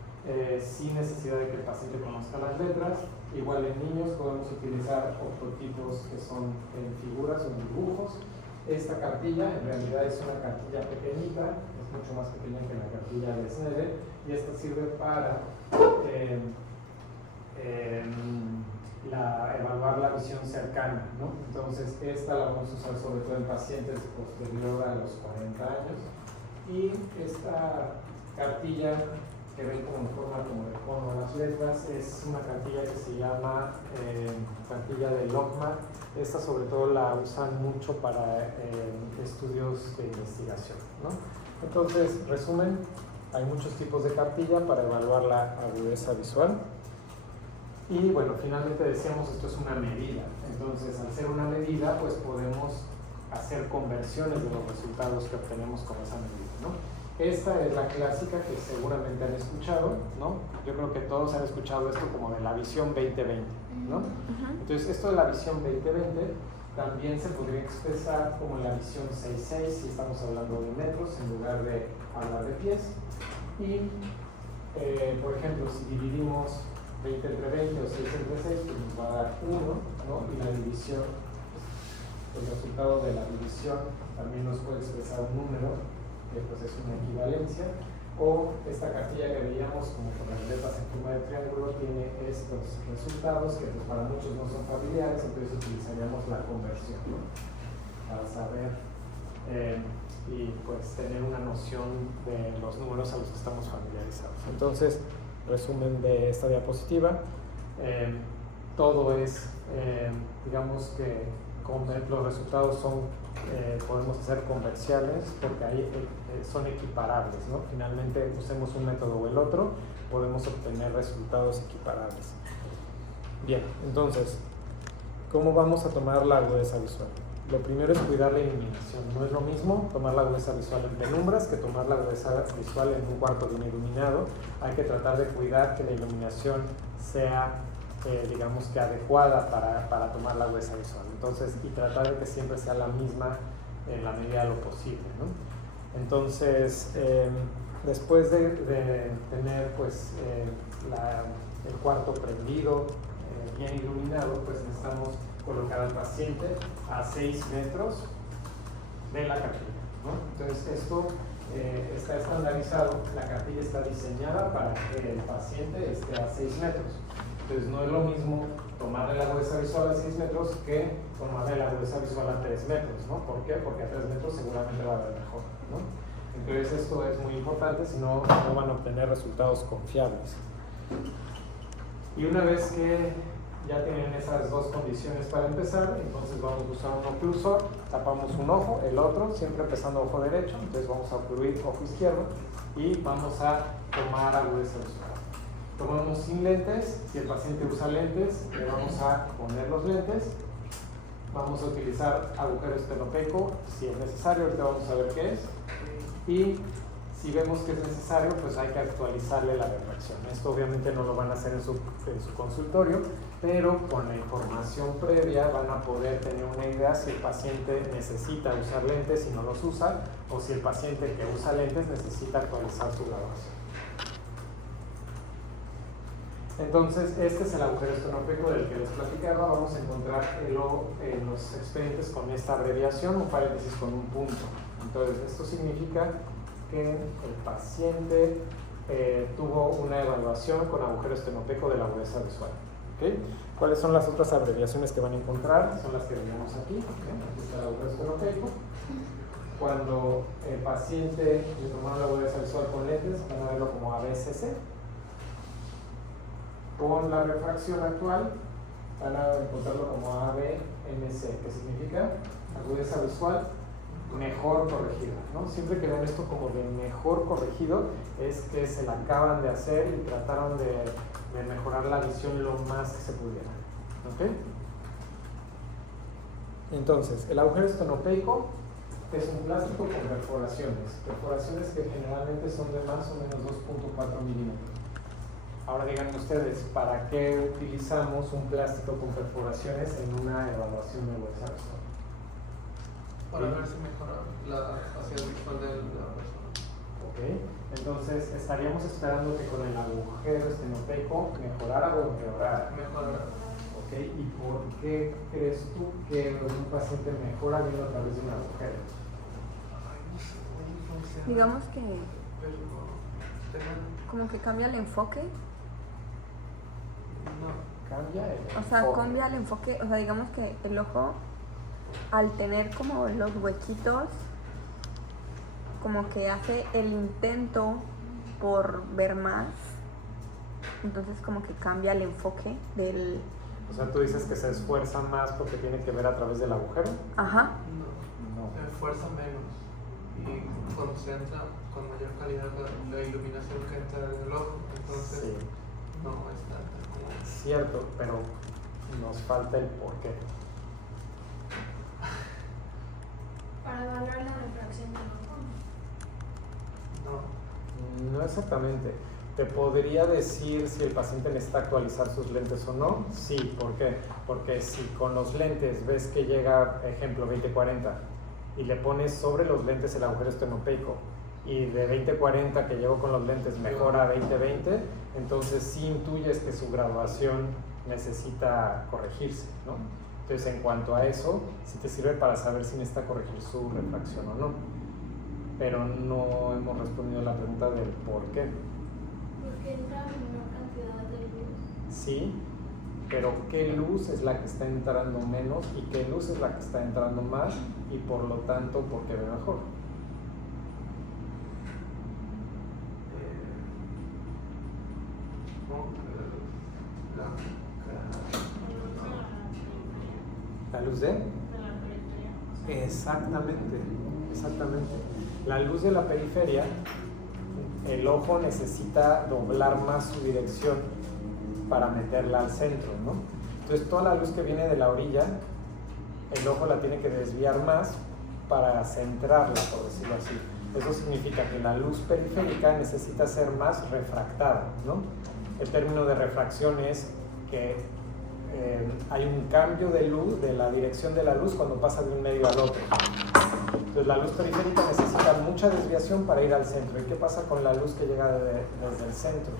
sin necesidad de que el paciente conozca las letras. Igual en niños podemos utilizar octotipos que son en figuras o en dibujos. Esta cartilla en realidad es una cartilla pequeñita, es mucho más pequeña que la cartilla de Snellen, y esta sirve para evaluar la visión cercana, ¿no? Entonces esta la vamos a usar sobre todo en pacientes posterior a los 40 años, y esta cartilla que ven como en forma como de cono las letras es una cartilla que se llama cartilla de Logmark. Esta sobre todo la usan mucho para estudios de investigación, ¿no? Entonces, resumen, hay muchos tipos de cartilla para evaluar la agudeza visual. Y bueno, finalmente decíamos, esto es una medida. Entonces, al ser una medida, pues podemos hacer conversiones de los resultados que obtenemos con esa medida, ¿no? Esta es la clásica que seguramente han escuchado, ¿no? Yo creo que todos han escuchado esto como de la visión 2020, ¿no? Entonces, esto de la visión 2020 también se podría expresar como la visión 6.6 si estamos hablando de metros en lugar de hablar de pies. Y, por ejemplo, si dividimos 20 entre 20 o 6 entre 6, pues nos va a dar 1, ¿no? Y la división, el resultado de la división también nos puede expresar un número, que pues es una equivalencia. O esta cartilla que veíamos como con las letras en forma de triángulo tiene estos resultados que pues para muchos no son familiares, entonces utilizaríamos la conversión, ¿no? Para saber y pues tener una noción de los números a los que estamos familiarizados. Entonces, resumen de esta diapositiva, todo es, digamos que los resultados son, podemos hacer conversiales porque ahí son equiparables, ¿no? Finalmente, usemos un método o el otro, podemos obtener resultados equiparables. Bien, entonces, ¿cómo vamos a tomar la agudeza visual? Lo primero es cuidar la iluminación. No es lo mismo tomar la agudeza visual en penumbras que tomar la agudeza visual en un cuarto bien iluminado. Hay que tratar de cuidar que la iluminación sea, digamos que adecuada para tomar la agudeza visual. Entonces, y tratar de que siempre sea la misma en la medida de lo posible, ¿no? Entonces, después de tener pues, el cuarto prendido, bien iluminado, pues necesitamos colocar al paciente a 6 metros de la cartilla, ¿no? Entonces esto está estandarizado, la cartilla está diseñada para que el paciente esté a 6 metros. Entonces no es lo mismo tomarle la agudeza visual a 6 metros que tomarle la agudeza visual a 3 metros, ¿no? ¿Por qué? Porque a 3 metros seguramente va a ver mejor, ¿no? Entonces esto es muy importante, si no, no van a obtener resultados confiables. Y una vez que ya tienen esas dos condiciones para empezar, entonces vamos a usar un oclusor, tapamos un ojo, el otro, siempre empezando ojo derecho, entonces vamos a ocluir ojo izquierdo y vamos a tomar agudeza visual. Tomamos sin lentes, si el paciente usa lentes, le vamos a poner los lentes, vamos a utilizar agujero estenopeco si es necesario, ahorita vamos a ver qué es, y si vemos que es necesario, pues hay que actualizarle la refracción. Esto obviamente no lo van a hacer en su consultorio, pero con la información previa van a poder tener una idea si el paciente necesita usar lentes y no los usa, o si el paciente que usa lentes necesita actualizar su graduación. Entonces, este es el agujero estenopeco del que les platicaba. Vamos a encontrar en los expedientes con esta abreviación, un paréntesis con un punto. Entonces, esto significa que el paciente tuvo una evaluación con agujero estenopeco de la agudeza visual. ¿Okay? ¿Cuáles son las otras abreviaciones que van a encontrar? Son las que veíamos aquí. ¿Okay? Aquí está el agujero estenopeco. Cuando el paciente le tomaron la agudeza visual con lentes, van a verlo como ABCC. Con la refracción actual, van a encontrarlo como ABMC, que significa agudeza visual mejor corregida, ¿no? Siempre que ven esto como de mejor corregido, es que se la acaban de hacer y trataron de mejorar la visión lo más que se pudiera. ¿Okay? Entonces, el agujero estenopeico es un plástico con perforaciones que generalmente son de más o menos 2.4 milímetros. Ahora díganme ustedes, ¿para qué utilizamos un plástico con perforaciones en una evaluación de agudeza visual? Para ver si mejora la capacidad visual de la persona. Ok, entonces estaríamos esperando que con el agujero estenopeico mejorara o empeorara. Mejora. Ok, ¿y por qué crees tú que un paciente mejora viendo a través de un agujero? Digamos que Pero como que cambia el enfoque. no. Cambia el O sea, enfoque. cambia el enfoque. O sea, digamos que el ojo, al tener como los huequitos, como que hace el intento por ver más. Entonces como que cambia el enfoque del... O sea, tú dices que se esfuerza más porque tiene que ver a través del agujero. Ajá. No. No. Se esfuerza menos. Y por concentra con mayor calidad la iluminación que entra en el ojo, entonces Sí, no es tanta como... cierto, pero nos falta el porqué. Para evaluar la refracción del ojo. No. No exactamente. ¿Te podría decir si el paciente necesita actualizar sus lentes o no? Sí, ¿por qué? Porque si con los lentes ves que llega, ejemplo, 20-40 y le pones sobre los lentes el agujero estenopeico y de 20-40 que llegó con los lentes mejora a 20-20, entonces sí intuyes que su graduación necesita corregirse, ¿no? Entonces, en cuanto a eso, sí te sirve para saber si necesita corregir su refracción o no. Pero no hemos respondido a la pregunta del por qué. Porque entra menor cantidad de luz. Sí, pero qué luz es la que está entrando menos y qué luz es la que está entrando más y por lo tanto, ¿por qué ve mejor? ¿La luz de? Exactamente, exactamente. La luz de la periferia, el ojo necesita doblar más su dirección para meterla al centro, ¿no? Entonces toda la luz que viene de la orilla, el ojo la tiene que desviar más para centrarla, por decirlo así. Eso significa que la luz periférica necesita ser más refractada, ¿no? El término de refracción es que hay un cambio de luz, de la dirección de la luz cuando pasa de un medio al otro. Entonces la luz periférica necesita mucha desviación para ir al centro. ¿Y qué pasa con la luz que llega desde el centro?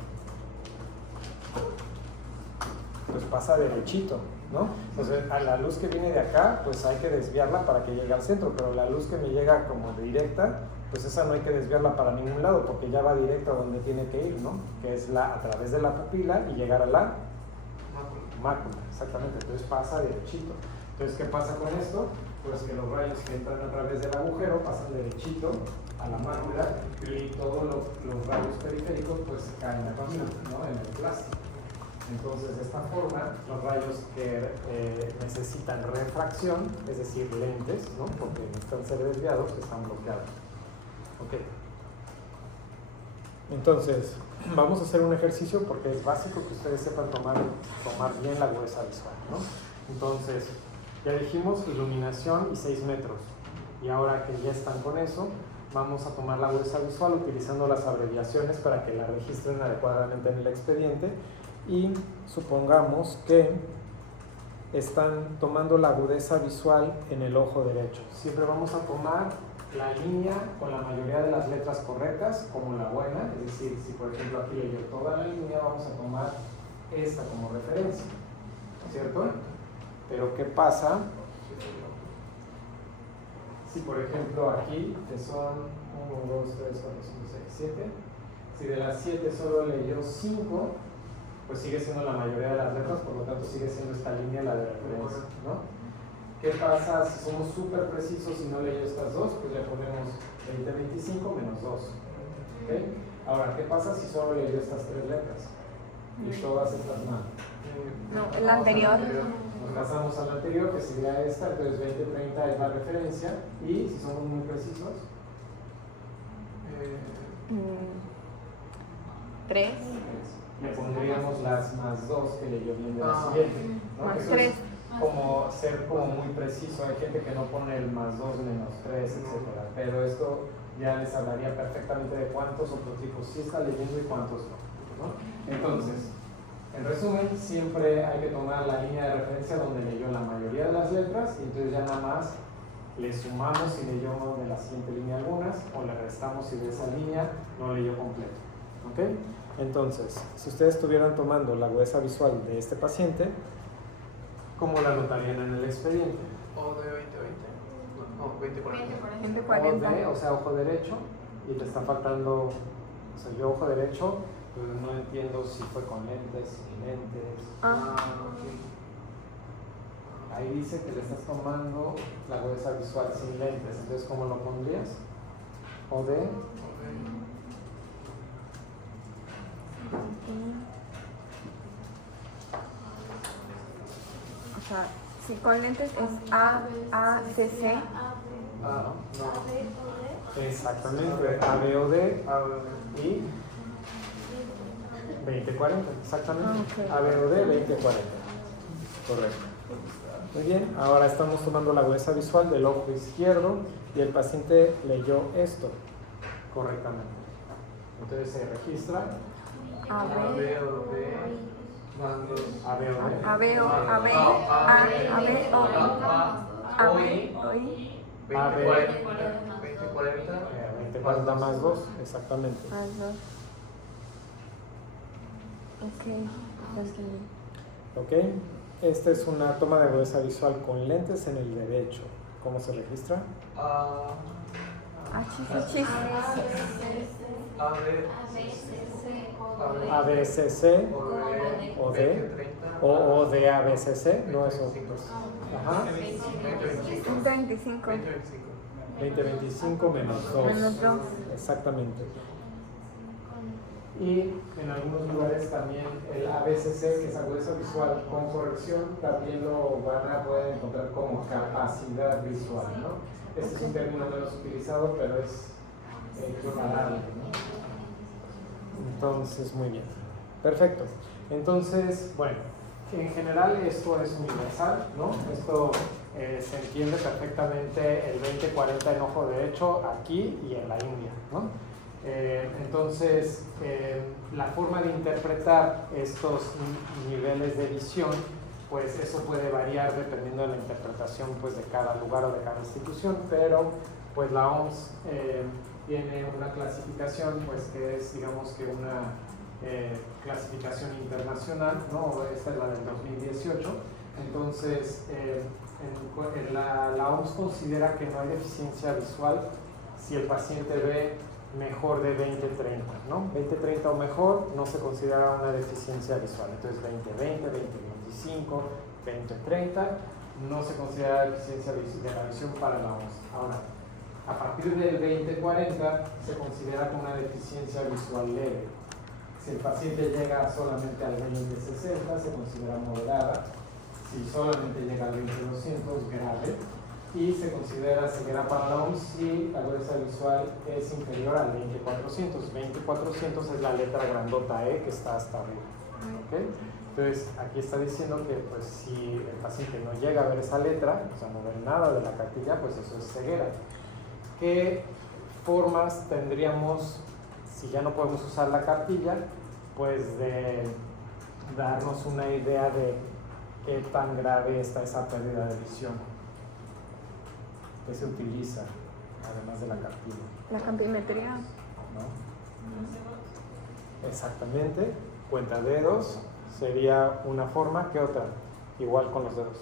Pues pasa derechito, ¿no? Entonces a la luz que viene de acá, pues hay que desviarla para que llegue al centro, pero la luz que me llega como directa, pues esa no hay que desviarla para ningún lado, porque ya va directo a donde tiene que ir, ¿no? Que es a través de la pupila y llegar a la mácula, exactamente. Entonces pasa derechito. Entonces, ¿qué pasa con esto? Pues que los rayos que entran a través del agujero pasan derechito a la mácula y todos los rayos periféricos pues caen aquí, ¿no? En el plástico. Entonces, de esta forma, los rayos que necesitan refracción, es decir, lentes, ¿no? Porque necesitan ser desviados, están bloqueados. Ok. Entonces, vamos a hacer un ejercicio porque es básico que ustedes sepan tomar bien la agudeza visual, ¿no? Entonces, ya dijimos iluminación y 6 metros. Y ahora que ya están con eso, vamos a tomar la agudeza visual utilizando las abreviaciones para que la registren adecuadamente en el expediente. Y supongamos que están tomando la agudeza visual en el ojo derecho. Siempre vamos a tomar la línea con la mayoría de las letras correctas como la buena, es decir, si por ejemplo aquí leyó toda la línea, vamos a tomar esta como referencia, ¿cierto? Pero ¿qué pasa si por ejemplo aquí, que son 1, 2, 3, 4, 5, 6, 7, si de las 7 solo leyó 5, pues sigue siendo la mayoría de las letras, por lo tanto sigue siendo esta línea la de referencia, ¿no? ¿Qué pasa si somos súper precisos y no leyó estas dos? Pues le ponemos 20-25 menos 2. ¿Okay? Ahora, ¿qué pasa si solo leyó estas 3 letras? Y todas estas mal. No, la anterior. Nos pasamos a la anterior, que sería esta, entonces 20-30 es la referencia. Y si somos muy precisos, 3 le pondríamos las más 2 que leyó bien de la siguiente, ¿no? más Eso 3. es como ser como muy preciso. Hay gente que no pone el más 2 menos 3, etcétera, pero esto ya les hablaría perfectamente de cuántos prototipos sí está leyendo y cuántos no, ¿no? Entonces, en resumen, siempre hay que tomar la línea de referencia donde leyó la mayoría de las letras y entonces ya nada más le sumamos si leyó de la siguiente línea algunas o le restamos si de esa línea no leyó completo. ¿Ok? Entonces, si ustedes estuvieran tomando la agudeza visual de este paciente, ¿cómo la anotarían en el expediente? O de 20-20. No, 20-40. 20-40. O sea, ojo derecho, y le está faltando, o sea, yo ojo derecho, pero no entiendo si fue con lentes, sin lentes. Ok. Ahí dice que le estás tomando la agudeza visual sin lentes, entonces ¿cómo lo pondrías? O de... O sea, si con lentes es A, C, C. Ah, no. Exactamente, ABOD A, B, O, D. y 20-40, exactamente. Ok. ABOD 20-40. Correcto. Muy bien, ahora estamos tomando la agudeza visual del ojo izquierdo y el paciente leyó esto correctamente. Entonces se registra A, A, B, B, O, D. Más 2. ABOD. A, B, O, A, B, A, B, O, A, B, O, I. 20, 40. 20, 40. 20-40 más 2, exactamente. Más 2. Ok, pues Ok, esta es una toma de agudeza visual con lentes en el derecho. ¿Cómo se registra? A, H, A, B, ABCC O, O, D. D. 20, 30. O D ABCC, no eso. 25. Ajá. 20, 25. 25. 20, 25. 20-25 menos 2. Menos 2. Exactamente. Y en algunos lugares también el ABCC, que es agudeza visual con corrección, también lo van a poder encontrar como capacidad visual, ¿no? Este es un término menos utilizado, pero es equiparable, ¿no? Entonces, muy bien. Perfecto. Entonces, bueno, en general esto es universal, ¿no? Esto se entiende perfectamente el 20-40 en ojo derecho aquí y en la India, ¿no? Entonces, la forma de interpretar estos niveles de visión, pues eso puede variar dependiendo de la interpretación pues, de cada lugar o de cada institución, pero pues la OMS tiene una clasificación pues, que es, digamos que una clasificación internacional, ¿no? Esta es la del 2018. Entonces, la OMS considera que no hay deficiencia visual si el paciente ve mejor de 20-30, ¿no? 20-30 o mejor no se considera una deficiencia visual. Entonces 20-20, 20-25, 20-30 no se considera deficiencia de la visión para la OMS. Ahora, a partir del 20-40 se considera como una deficiencia visual leve. Si el paciente llega solamente al 20-60 se considera moderada. Si solamente llega al 20-200, grave. Y se considera ceguera para la OMS si la agudeza visual es inferior al 20-400. 20-400 es la letra grandota E que está hasta arriba. ¿Okay? Entonces, aquí está diciendo que pues, si el paciente no llega a ver esa letra, o sea, no ve nada de la cartilla, pues eso es ceguera. ¿Qué formas tendríamos, si ya no podemos usar la cartilla, pues de darnos una idea de qué tan grave está esa pérdida de visión? ¿Qué se utiliza, además de la cartilla? La campimetría. ¿No? Exactamente. Cuentadedos sería una forma. ¿Qué otra? Igual con los dedos.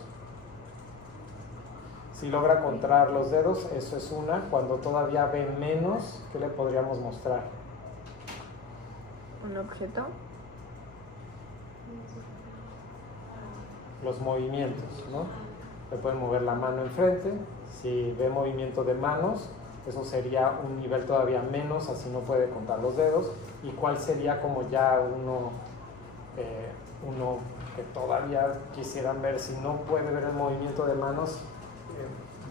Si logra contar los dedos, eso es una. Cuando todavía ve menos, ¿qué le podríamos mostrar? Un objeto. Los movimientos, ¿no? Le pueden mover la mano enfrente. Si ve movimiento de manos, eso sería un nivel todavía menos, así no puede contar los dedos. ¿Y cuál sería como ya uno que todavía quisieran ver, si no puede ver el movimiento de manos,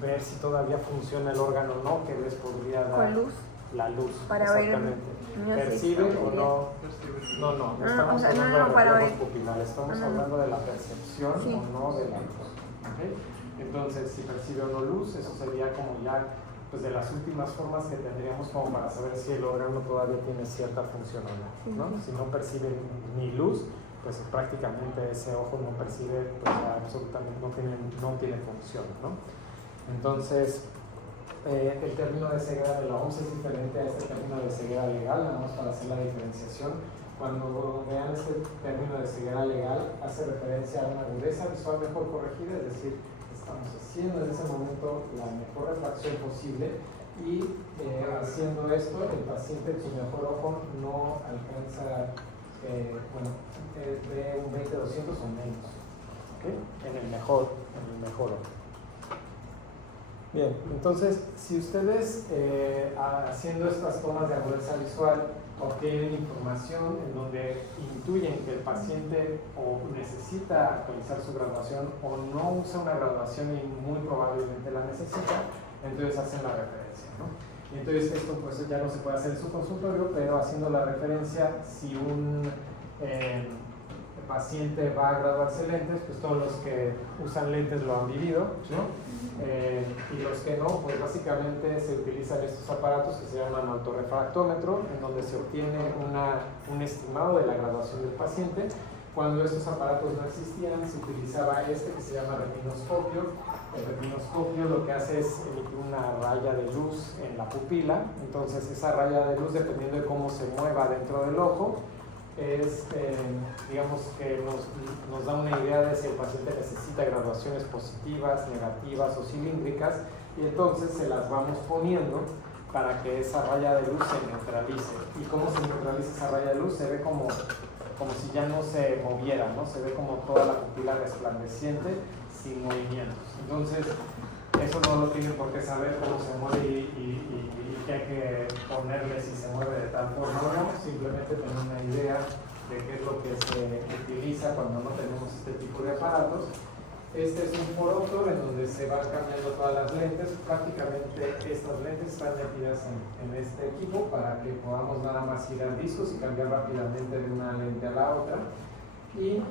ver si todavía funciona el órgano o no, que les podría dar Con luz. la luz? Para ver. Exactamente. No sé, ¿Percibe o no? Percibe. No o estamos sea, hablando no, de para reflejos ver. pupilares, estamos No. hablando de la percepción Sí. o no de la luz. ¿Okay? Entonces, si percibe o no luz, eso sería como ya pues, de las últimas formas que tendríamos como para saber si el órgano todavía tiene cierta función o no, ¿no? Si no percibe ni luz, pues prácticamente ese ojo no percibe, pues absolutamente no tiene función, ¿no? Entonces, el término de ceguera de la OMS es diferente a este término de ceguera legal, nada más para hacer la diferenciación. Cuando vean este término de ceguera legal, hace referencia a una agudeza visual mejor corregida, es decir, estamos haciendo en ese momento la mejor refracción posible y haciendo esto, el paciente en su mejor ojo no alcanza, de un 20-200 o menos, ¿okay? En el mejor ojo. Bien, entonces, si ustedes haciendo estas tomas de agudeza visual obtienen información en donde intuyen que el paciente o necesita actualizar su graduación o no usa una graduación y muy probablemente la necesita, entonces hacen la referencia, ¿no? Y entonces esto pues ya no se puede hacer en su consultorio, pero haciendo la referencia, si un paciente va a graduarse lentes, pues todos los que usan lentes lo han vivido, ¿no? Y los que no, pues básicamente se utilizan estos aparatos que se llaman autorrefractómetro, en donde se obtiene un estimado de la graduación del paciente. Cuando estos aparatos no existían, se utilizaba este que se llama retinoscopio. El retinoscopio lo que hace es emitir una raya de luz en la pupila. Entonces esa raya de luz, dependiendo de cómo se mueva dentro del ojo, es, digamos que nos da una idea de si el paciente necesita graduaciones positivas, negativas o cilíndricas, y entonces se las vamos poniendo para que esa raya de luz se neutralice. ¿Y cómo se neutraliza esa raya de luz? Se ve como si ya no se moviera, ¿no? Se ve como toda la pupila resplandeciente sin movimientos. Entonces, eso no lo tienen por qué saber cómo se mueve y qué hay que ponerle si se mueve de tal forma o no, simplemente tener una idea de qué es lo que se utiliza cuando no tenemos este tipo de aparatos. Este es un foróptor en donde se van cambiando todas las lentes. Prácticamente estas lentes están metidas en este equipo para que podamos nada más girar discos y cambiar rápidamente de una lente a la otra. Y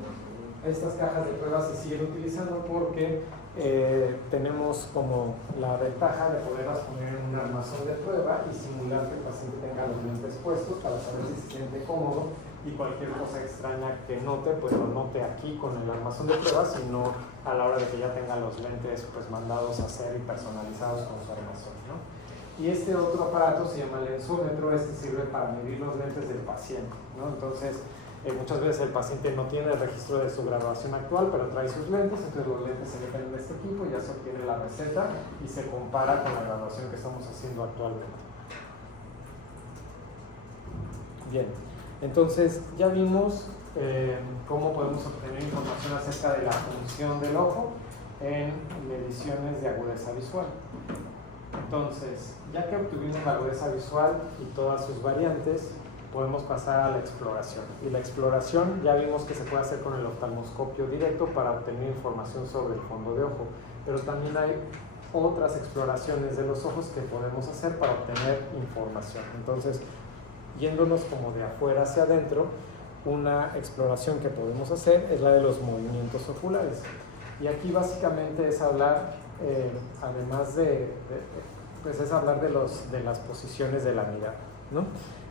estas cajas de pruebas se siguen utilizando porque tenemos como la ventaja de poderlas poner en un armazón de prueba y simular que el paciente tenga los lentes puestos para saber si se siente cómodo, y cualquier cosa extraña que note, pues lo note aquí con el armazón de pruebas, y no a la hora de que ya tenga los lentes pues mandados a hacer y personalizados con su armazón, ¿no? Y este otro aparato se llama lensómetro. Este sirve para medir los lentes del paciente, ¿no? Entonces muchas veces el paciente no tiene el registro de su graduación actual, pero trae sus lentes, entonces los lentes se meten en este equipo, ya se obtiene la receta y se compara con la graduación que estamos haciendo actualmente. Bien, entonces ya vimos cómo podemos obtener información acerca de la función del ojo en mediciones de agudeza visual. Entonces, ya que obtuvimos la agudeza visual y todas sus variantes, podemos pasar a la exploración. Y la exploración ya vimos que se puede hacer con el oftalmoscopio directo para obtener información sobre el fondo de ojo, pero también hay otras exploraciones de los ojos que podemos hacer para obtener información. Entonces, yéndonos como de afuera hacia adentro, una exploración que podemos hacer es la de los movimientos oculares. Y aquí básicamente es hablar, además pues es hablar de las posiciones de la mirada, ¿no?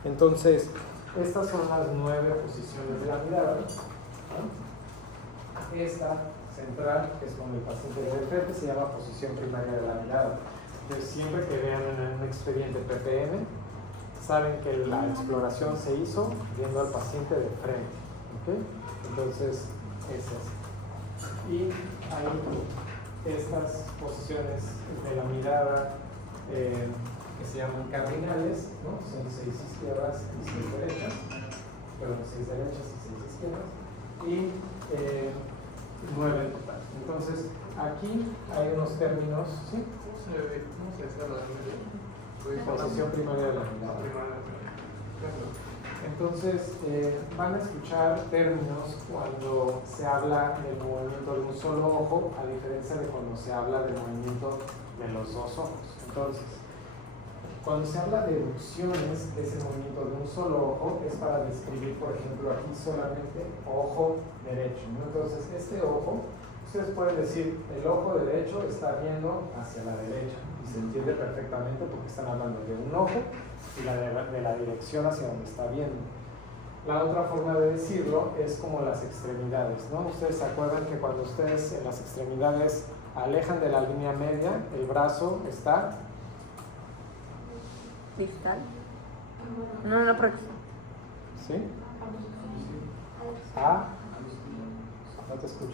Entonces, estas son las 9 posiciones de la mirada, ¿no? Esta central, que es con el paciente de frente, se llama posición primaria de la mirada. Entonces, siempre que vean en un expediente PPM, saben que la exploración se hizo viendo al paciente de frente, ¿ok? Entonces, es eso. Y hay estas posiciones de la mirada que se llaman cardinales, ¿no? Son 6 izquierdas y 6 derechas, perdón, 6 derechas y 6 izquierdas, y 9 en total. Entonces, aquí hay unos términos, ¿sí? ¿Cómo se dice la de Posición primaria de la mirada. Entonces, van a escuchar términos cuando se habla del movimiento de un solo ojo, a diferencia de cuando se habla del movimiento de los dos ojos. Entonces, cuando se habla de erupciones, ese movimiento de un solo ojo es para describir, por ejemplo, aquí solamente ojo derecho, ¿no? Entonces, este ojo, ustedes pueden decir, el ojo derecho está viendo hacia la derecha, y se entiende perfectamente porque están hablando de un ojo y de la dirección hacia donde está viendo. La otra forma de decirlo es como las extremidades, ¿no? Ustedes se acuerdan que cuando ustedes en las extremidades alejan de la línea media, el brazo está distal. No, próximo. ¿sí? No te escucho.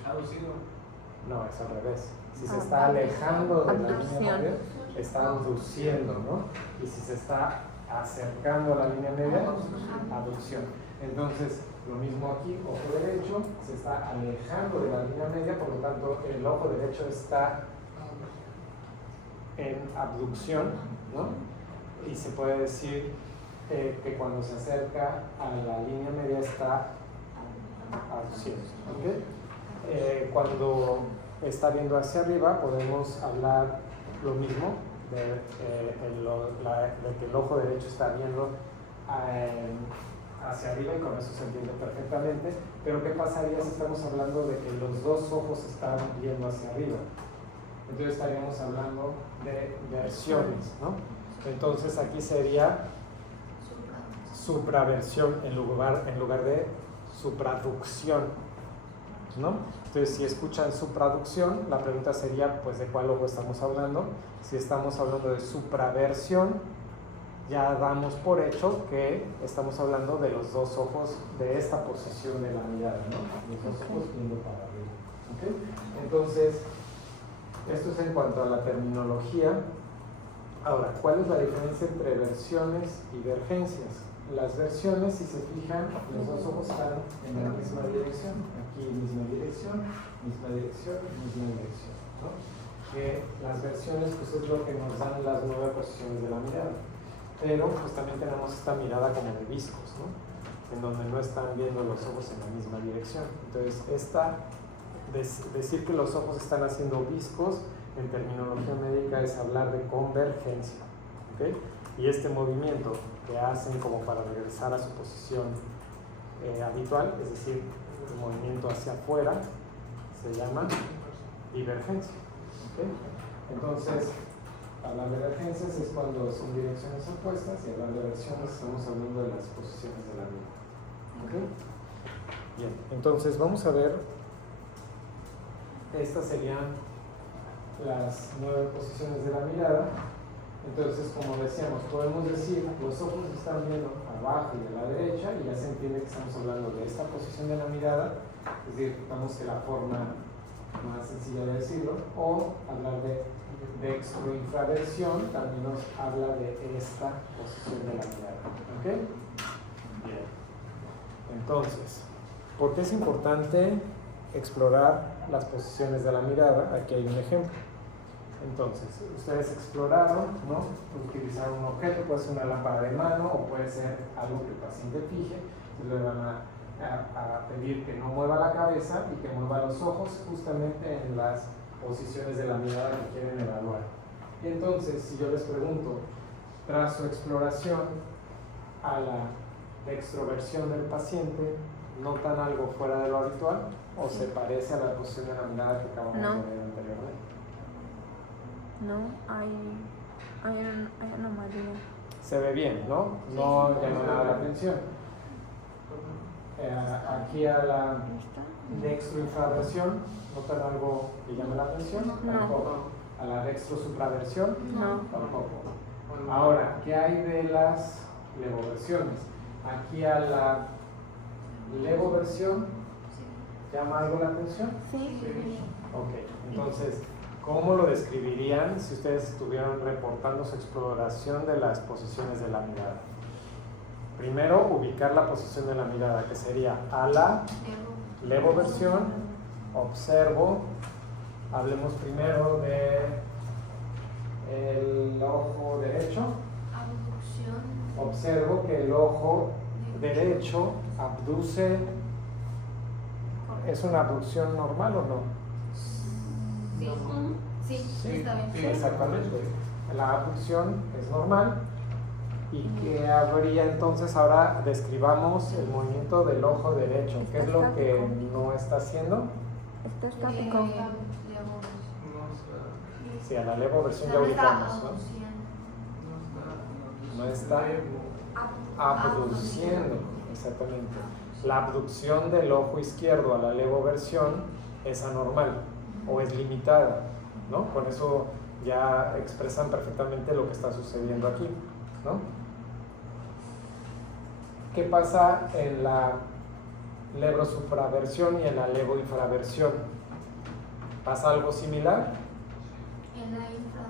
No, es al revés. Si se está alejando de la línea media, está abduciendo, ¿no? Y si se está acercando a la línea media, abducción. Entonces, lo mismo aquí, ojo derecho, se está alejando de la línea media, por lo tanto, el ojo derecho está en abducción, ¿no? Y se puede decir que cuando se acerca a la línea media está abduciendo, ¿ok? Cuando está viendo hacia arriba, podemos hablar lo mismo, de que el ojo derecho está viendo hacia arriba, y con eso se entiende perfectamente. Pero ¿qué pasaría si estamos hablando de que los dos ojos están viendo hacia arriba? Entonces estaríamos hablando de versiones, ¿no? Entonces aquí sería supraversión en lugar de supraducción, ¿no? Entonces, si escuchan supraducción, la pregunta sería, pues, ¿de cuál ojo estamos hablando? Si estamos hablando de supraversión, ya damos por hecho que estamos hablando de los dos ojos, de esta posición de la mirada, ¿no? Los dos ojos viendo para arriba, ¿ok? Entonces, esto es en cuanto a la terminología. Ahora, ¿cuál es la diferencia entre versiones y vergencias? Las versiones, si se fijan, los dos ojos están en la misma dirección. Aquí misma dirección, misma dirección, misma dirección, ¿no? Que las versiones, pues, es lo que nos dan las 9 posiciones de la mirada. Pero pues también tenemos esta mirada como de viscos, ¿no? En donde no están viendo los ojos en la misma dirección. Entonces, decir que los ojos están haciendo viscos en terminología médica es hablar de convergencia, ¿ok? Y este movimiento que hacen como para regresar a su posición habitual, es decir, el movimiento hacia afuera, se llama divergencia, ¿ok? Entonces, hablar de divergencias es cuando son direcciones opuestas, y hablar de versiones estamos hablando de las posiciones de la mirada, ¿ok? Bien, entonces vamos a ver, estas serían las 9 posiciones de la mirada. Entonces, como decíamos, podemos decir, los ojos están viendo abajo y a la derecha, y ya se entiende que estamos hablando de esta posición de la mirada, es decir, digamos que la forma más sencilla de decirlo, o hablar de dextroinfraversión, también nos habla de esta posición de la mirada, ¿ok? Bien. Entonces, ¿por qué es importante explorar las posiciones de la mirada? Aquí hay un ejemplo. Entonces, ustedes exploraron, ¿no? Utilizaron un objeto, puede ser una lámpara de mano o puede ser algo que el paciente fije. Entonces le van a pedir que no mueva la cabeza y que mueva los ojos justamente en las posiciones de la mirada que quieren evaluar. Y entonces, si yo les pregunto, tras su exploración a la extroversión del paciente, ¿notan algo fuera de lo habitual o se parece a la posición de la mirada que acabamos de ver anteriormente? No, hay anomalía. Se ve bien, ¿no? No llama nada la atención. Aquí a la dextroinfraversión, ¿notan algo que llama la atención? No. Tampoco. A la dextrosupraversión, No. tampoco. Ahora, ¿qué hay de las levoversiones? Aquí a la levoversión, ¿llama algo la atención? Sí. Ok, entonces, ¿cómo lo describirían si ustedes estuvieran reportando su exploración de las posiciones de la mirada? Primero, ubicar la posición de la mirada, que sería a la levoversión, observo, hablemos primero de el ojo derecho, Abducción. observo que el ojo derecho abduce. ¿Es una abducción normal o no? Sí, está bien. Sí, exactamente. La abducción es normal. ¿Y qué habría entonces? Ahora describamos el movimiento del ojo derecho. ¿Qué es lo que no está haciendo? Esto es estático. Sí, a la levoversión ya ubicamos, ¿no? No está abduciendo, exactamente. La abducción del ojo izquierdo a la levoversión es anormal o es limitada, ¿no? Con eso ya expresan perfectamente lo que está sucediendo aquí, ¿no? ¿Qué pasa en la levosupraversión y en la levoinfraversión? ¿Pasa algo similar? En la infra.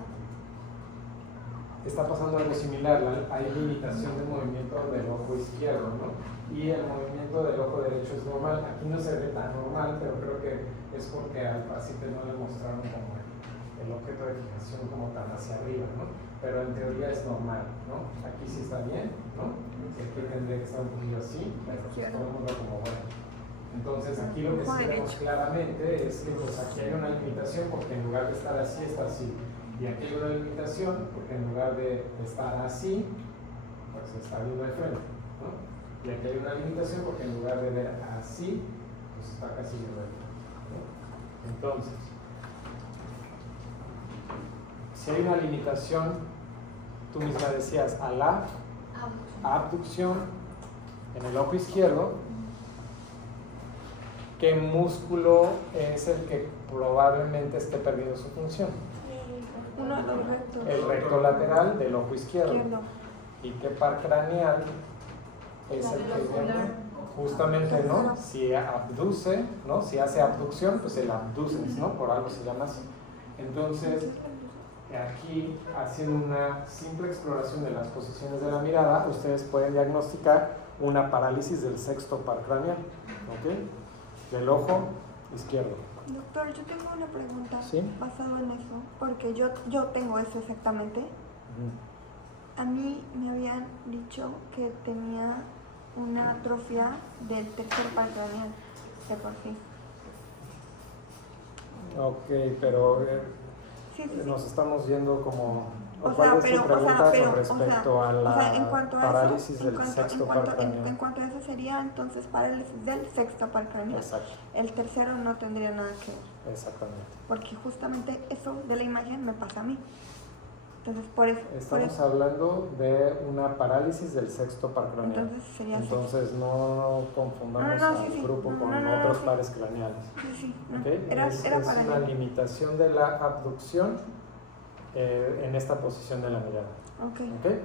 Está pasando algo similar, hay limitación de movimiento del ojo izquierdo, ¿no? Y el movimiento del ojo derecho es normal. Aquí no se ve tan normal, pero creo que es porque al paciente no le mostraron como el objeto de fijación como tan hacia arriba, ¿no? Pero en teoría es normal, ¿no? Aquí sí está bien, ¿no? Si aquí tendría que estar un poquito así, pero pues podemos ver como bueno. Entonces aquí lo que sí vemos claramente es que pues aquí hay una limitación porque en lugar de estar así, está así. Y aquí hay una limitación, porque en lugar de estar así, pues está viendo de frente, ¿no? Y aquí hay una limitación, porque en lugar de ver así, pues está casi viendo de frente, ¿no? Entonces, si hay una limitación, tú misma decías, a la abducción en el ojo izquierdo, ¿qué músculo es el que probablemente esté perdiendo su función? Uno de los rectos. El recto lateral del ojo izquierdo. Izquierdo. ¿Y qué par craneal es el que justamente, ¿no? Si abduce, ¿no? Si hace abducción, pues el abducens, ¿no? Por algo se llama así. Entonces, aquí, haciendo una simple exploración de las posiciones de la mirada, ustedes pueden diagnosticar una parálisis del sexto par craneal, ¿ok? Del ojo izquierdo. Doctor, yo tengo una pregunta ¿Sí? basado en eso, porque yo tengo eso exactamente. A mí me habían dicho que tenía una atrofia del tercer par craneal, de por sí. Ok, pero Sí. nos estamos yendo como... O ¿Cuál sea, es tu pregunta con respecto a la o sea, en cuanto a parálisis eso, del sexto par craneal? en cuanto a eso sería entonces parálisis del sexto par craneal. Exacto, El tercero no tendría nada que ver, exactamente. porque justamente eso de la imagen me pasa a mí. Entonces, por eso. Estamos hablando de una parálisis del sexto par craneal. Entonces sería Entonces no confundamos al grupo con otros pares craneales. Sí, no. ¿Okay? Era es para una mí. limitación de la abducción en esta posición de la mirada. Ok. ¿Okay?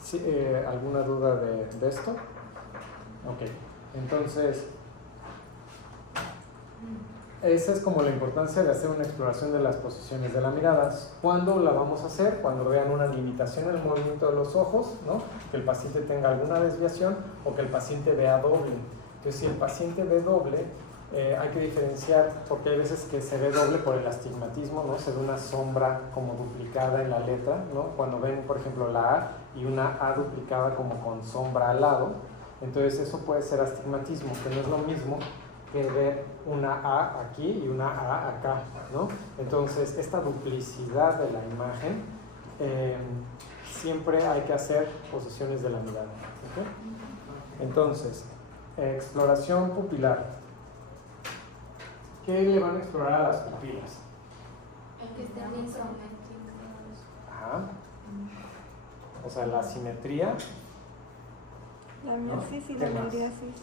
Sí, ¿alguna duda de esto? Ok, entonces esa es como la importancia de hacer una exploración de las posiciones de la mirada. ¿Cuándo la vamos a hacer? Cuando vean una limitación en el movimiento de los ojos, ¿no? Que el paciente tenga alguna desviación o que el paciente vea doble. Entonces, si el paciente ve doble, hay que diferenciar, porque hay veces que se ve doble por el astigmatismo, ¿no? Se ve una sombra como duplicada en la letra, ¿no? Cuando ven, por ejemplo, la A y una A duplicada como con sombra al lado, entonces eso puede ser astigmatismo, que no es lo mismo que ver una A aquí y una A acá, ¿no? Entonces, esta duplicidad de la imagen, siempre hay que hacer posiciones de la mirada, ¿ok? Entonces, exploración pupilar. ¿Qué le van a explorar a las pupilas? El que esté bien simétrico. Ajá. O sea, la simetría, La mía ¿no? sí, ¿Qué la más? mayoría sí.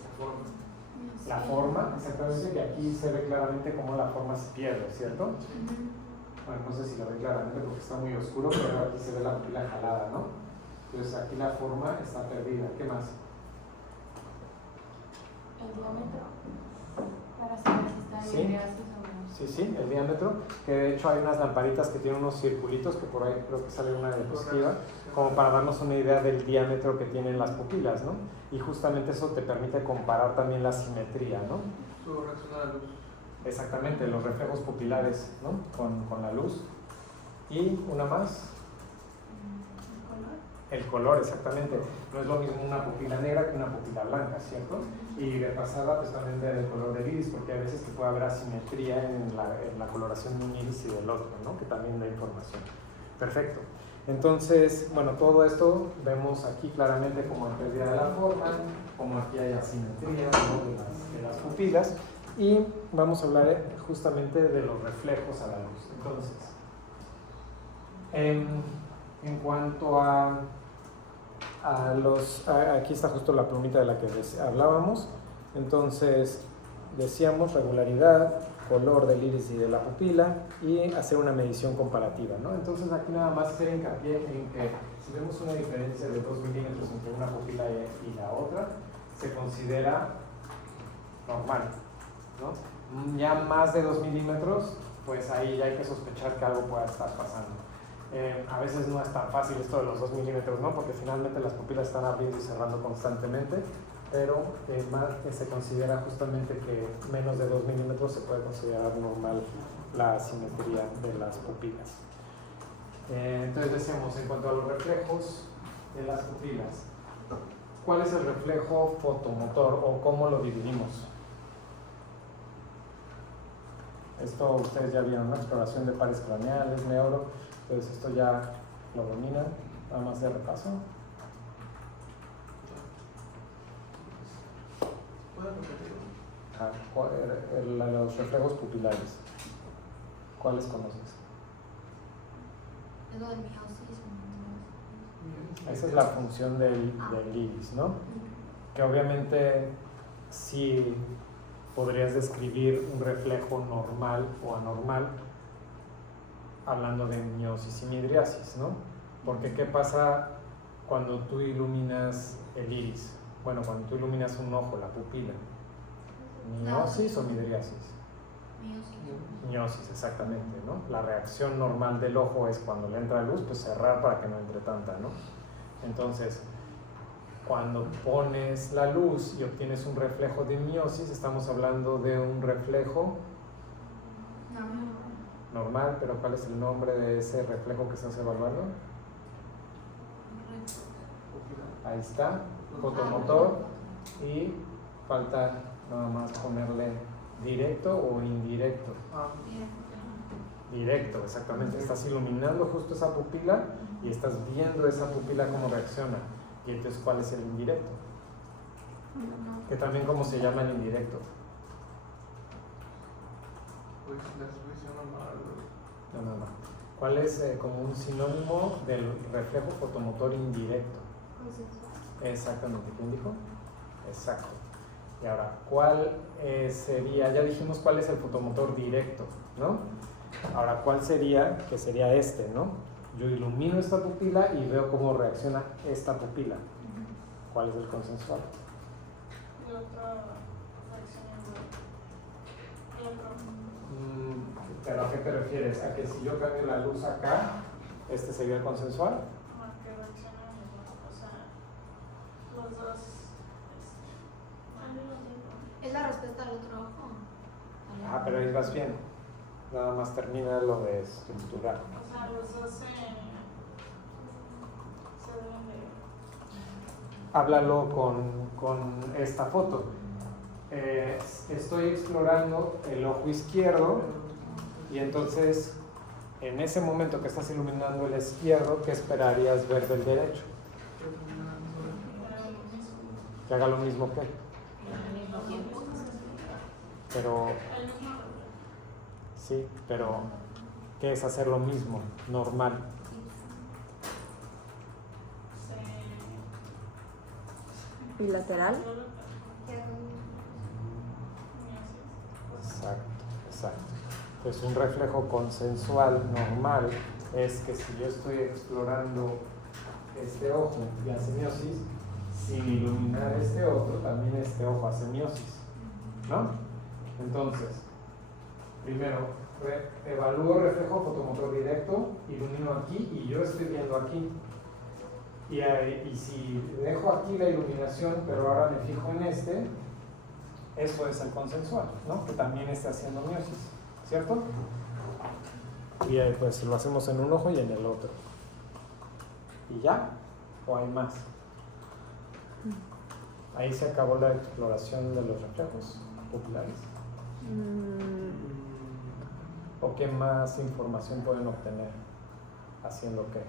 la forma, exactamente, que aquí se ve claramente cómo la forma se pierde, ¿cierto? Bueno, no sé si lo ve claramente porque está muy oscuro, pero aquí se ve la pupila jalada, ¿no? Entonces aquí la forma está perdida. ¿Qué más? El diámetro, para saber si está Sí. en ideasis o no. Sí, sí, el diámetro, que de hecho hay unas lamparitas que tienen unos circulitos, que por ahí creo que sale una diapositiva, como para darnos una idea del diámetro que tienen las pupilas, ¿no? Y justamente eso te permite comparar también la simetría, ¿no? Su reacción a la luz. Exactamente, los reflejos pupilares, ¿no? Con la luz. Y una más, el color, exactamente. No es lo mismo una pupila negra que una pupila blanca, ¿cierto? Y de pasada, pues también ver el color del iris, porque a veces que puede haber asimetría en la coloración de un iris y del otro, ¿no? Que también da información. Perfecto. Entonces, bueno, todo esto vemos aquí claramente como en pérdida de la forma, como aquí hay asimetría, ¿no? de las pupilas. Y vamos a hablar justamente de los reflejos a la luz. Entonces, en cuanto a los... Aquí está justo la plumita de la que hablábamos. Entonces, decíamos regularidad, color del iris y de la pupila y hacer una medición comparativa, ¿no? Entonces, aquí nada más hacer hincapié en que si vemos una diferencia de 2 milímetros entre una pupila y la otra, se considera normal, ¿no? Ya más de 2 milímetros, pues ahí ya hay que sospechar que algo pueda estar pasando. A veces no es tan fácil esto de los 2 milímetros, ¿no? Porque finalmente las pupilas están abriendo y cerrando constantemente, pero se considera justamente que menos de 2 milímetros se puede considerar normal la simetría de las pupilas. Entonces decíamos, en cuanto a los reflejos de las pupilas, ¿cuál es el reflejo fotomotor o cómo lo dividimos? Esto ustedes ya vieron, ¿no? Exploración de pares craneales, neuro, entonces esto ya lo dominan, nada más de repaso. ¿Pueden repetirlo? Los reflejos pupilares, ¿cuáles conoces? Es lo de miosis. Esa es la función del iris, ¿no? Que obviamente sí podrías describir un reflejo normal o anormal hablando de miosis y midriasis, ¿no? Porque ¿qué pasa cuando tú iluminas el iris? Bueno, cuando tú iluminas un ojo, la pupila, ¿miosis o midriasis? Miosis, exactamente, ¿no? La reacción normal del ojo es cuando le entra luz, pues cerrar para que no entre tanta, ¿no? Entonces, cuando pones la luz y obtienes un reflejo de miosis, estamos hablando de un reflejo normal, pero ¿cuál es el nombre de ese reflejo que estás evaluando? Ahí está, fotomotor, y falta nada más ponerle directo o indirecto. Directo, exactamente. Estás iluminando justo esa pupila y estás viendo esa pupila cómo reacciona. Y entonces, ¿cuál es el indirecto? Que también, ¿cómo se llama el indirecto? Pues la exposición normal. No. ¿Cuál es como un sinónimo del reflejo fotomotor indirecto? Exactamente. ¿Quién dijo? Exacto. Y ahora, ¿cuál sería? Ya dijimos cuál es el fotomotor directo, ¿no? Ahora, ¿cuál sería? Que sería este, ¿no? Yo ilumino esta pupila y veo cómo reacciona esta pupila. ¿Cuál es el consensual? El otro reacciona ¿Pero a qué te refieres? ¿A que si yo cambio la luz acá, este sería el consensual? que reacciona igual. O sea, los dos. Es la respuesta al otro ojo. Ah, pero ahí vas bien. Nada más termina lo de estructurar. O sea, los dos se deben de. Háblalo con esta foto. Estoy explorando el ojo izquierdo y entonces en ese momento que estás iluminando el izquierdo, ¿qué esperarías ver del derecho? Que haga lo mismo que. Pero sí, pero ¿qué es hacer lo mismo? Normal. Bilateral. Exacto. Pues un reflejo consensual normal es que si yo estoy explorando este ojo y hace miosis, sin iluminar este otro, también este ojo hace miosis, ¿no? Entonces, primero, evalúo reflejo fotomotor directo, ilumino aquí y yo estoy viendo aquí. Y si dejo aquí la iluminación, pero ahora me fijo en este, eso es el consensual, ¿no? Que también está haciendo miosis, ¿cierto? Y pues lo hacemos en un ojo y en el otro. ¿Y ya? ¿O hay más? Ahí se acabó la exploración de los reflejos pupulares. ¿O qué más información pueden obtener haciendo qué?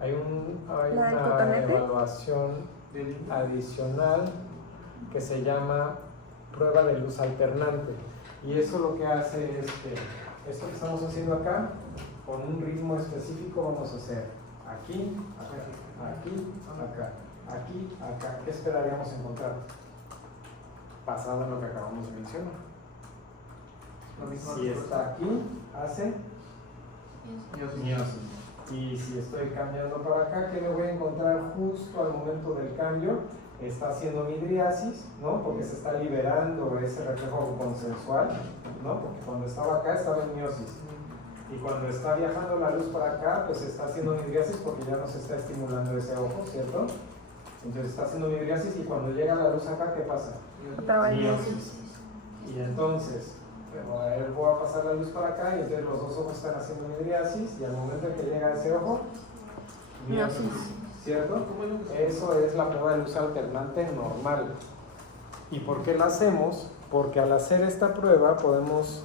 Hay una evaluación adicional que se llama prueba de luz alternante. Y eso lo que hace es que esto que estamos haciendo acá, con un ritmo específico, vamos a hacer aquí, acá. ¿Qué esperaríamos encontrar? Basado en lo que acabamos de mencionar. Si está aquí, hace miosis. Y si estoy cambiando para acá, ¿qué me voy a encontrar justo al momento del cambio? Está haciendo midriasis, ¿no? Porque se está liberando ese reflejo consensual, ¿no? Porque cuando estaba acá estaba en miosis. Y cuando está viajando la luz para acá, pues está haciendo midriasis porque ya no se está estimulando ese ojo, ¿cierto? Entonces está haciendo midriasis y cuando llega la luz acá, ¿qué pasa? Miosis. Y entonces, voy a pasar la luz para acá y entonces los dos ojos están haciendo midriasis y al momento en que llega ese ojo, miosis. ¿cierto? Eso es la prueba de luz alternante normal. ¿Y por qué la hacemos? Porque al hacer esta prueba podemos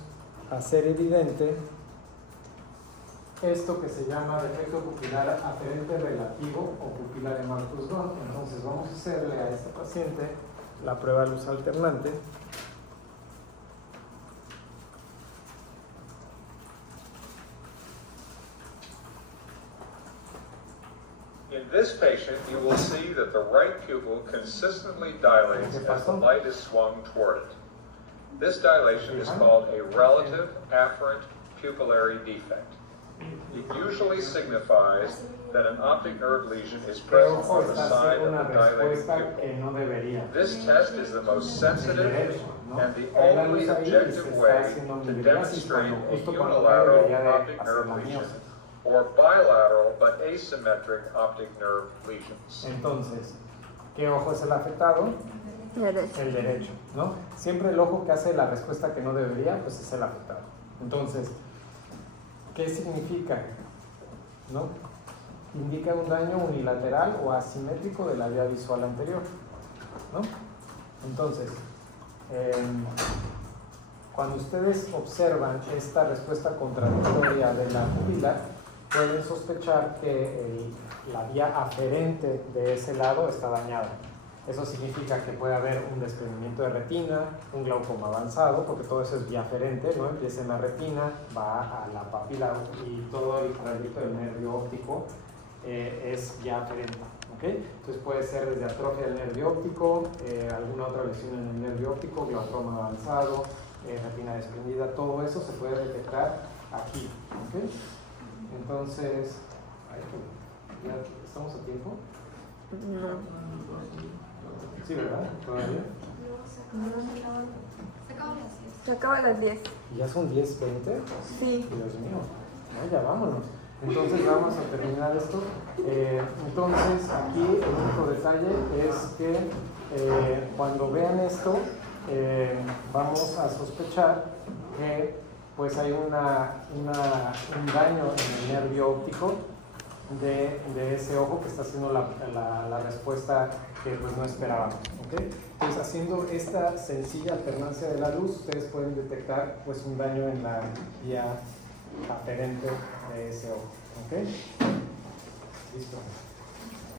hacer evidente esto que se llama defecto pupilar aferente relativo o pupila de Marcus-Gunn. Entonces vamos a hacerle a este paciente la prueba de luz alternante. In this patient, you will see that the right pupil consistently dilates as the light is swung toward it. This dilation is called a relative afferent pupillary defect. It usually signifies that an optic nerve lesion is ¿Qué present ojo on the está side haciendo of una the dilated respuesta pupil? que no debería? This test is the most sensitive Derecho, ¿no? and the Hay la only luz ahí y se objective está way haciendo to miosis demonstrate cuando a justo cuando unilateral debería de optic hacer nerve la lesion miosis. or bilateral but asymmetric optic nerve lesions. Entonces, ¿qué ojo es el afectado? Derecho. El derecho, ¿no? Siempre el ojo que hace la respuesta que no debería, pues es el afectado. Entonces, ¿qué significa? ¿No? Indica un daño unilateral o asimétrico de la vía visual anterior, ¿no? Entonces, cuando ustedes observan esta respuesta contradictoria de la pupila, pueden sospechar que la vía aferente de ese lado está dañada. Eso significa que puede haber un desprendimiento de retina, un glaucoma avanzado, porque todo eso es vía aferente, ¿no? Empieza en la retina, va a la papila y todo el trayecto del nervio óptico es vía aferente, ¿ok? Entonces puede ser desde atrofia del nervio óptico, alguna otra lesión en el nervio óptico, glaucoma avanzado, retina desprendida, todo eso se puede detectar aquí, ¿ok? Entonces, ¿ya estamos a tiempo? No. Sí, ¿verdad? ¿Todavía? Se acaba a las 10. ¿Y ya son 10:20? Sí. Dios mío, no, ya vámonos. Entonces vamos a terminar esto. Entonces aquí el único detalle es que cuando vean esto vamos a sospechar que pues hay un daño en el nervio óptico de ese ojo que está haciendo la respuesta que pues no esperábamos, ¿ok? Entonces haciendo esta sencilla alternancia de la luz ustedes pueden detectar pues un daño en la vía aferente de ese ojo, ¿ok? Listo.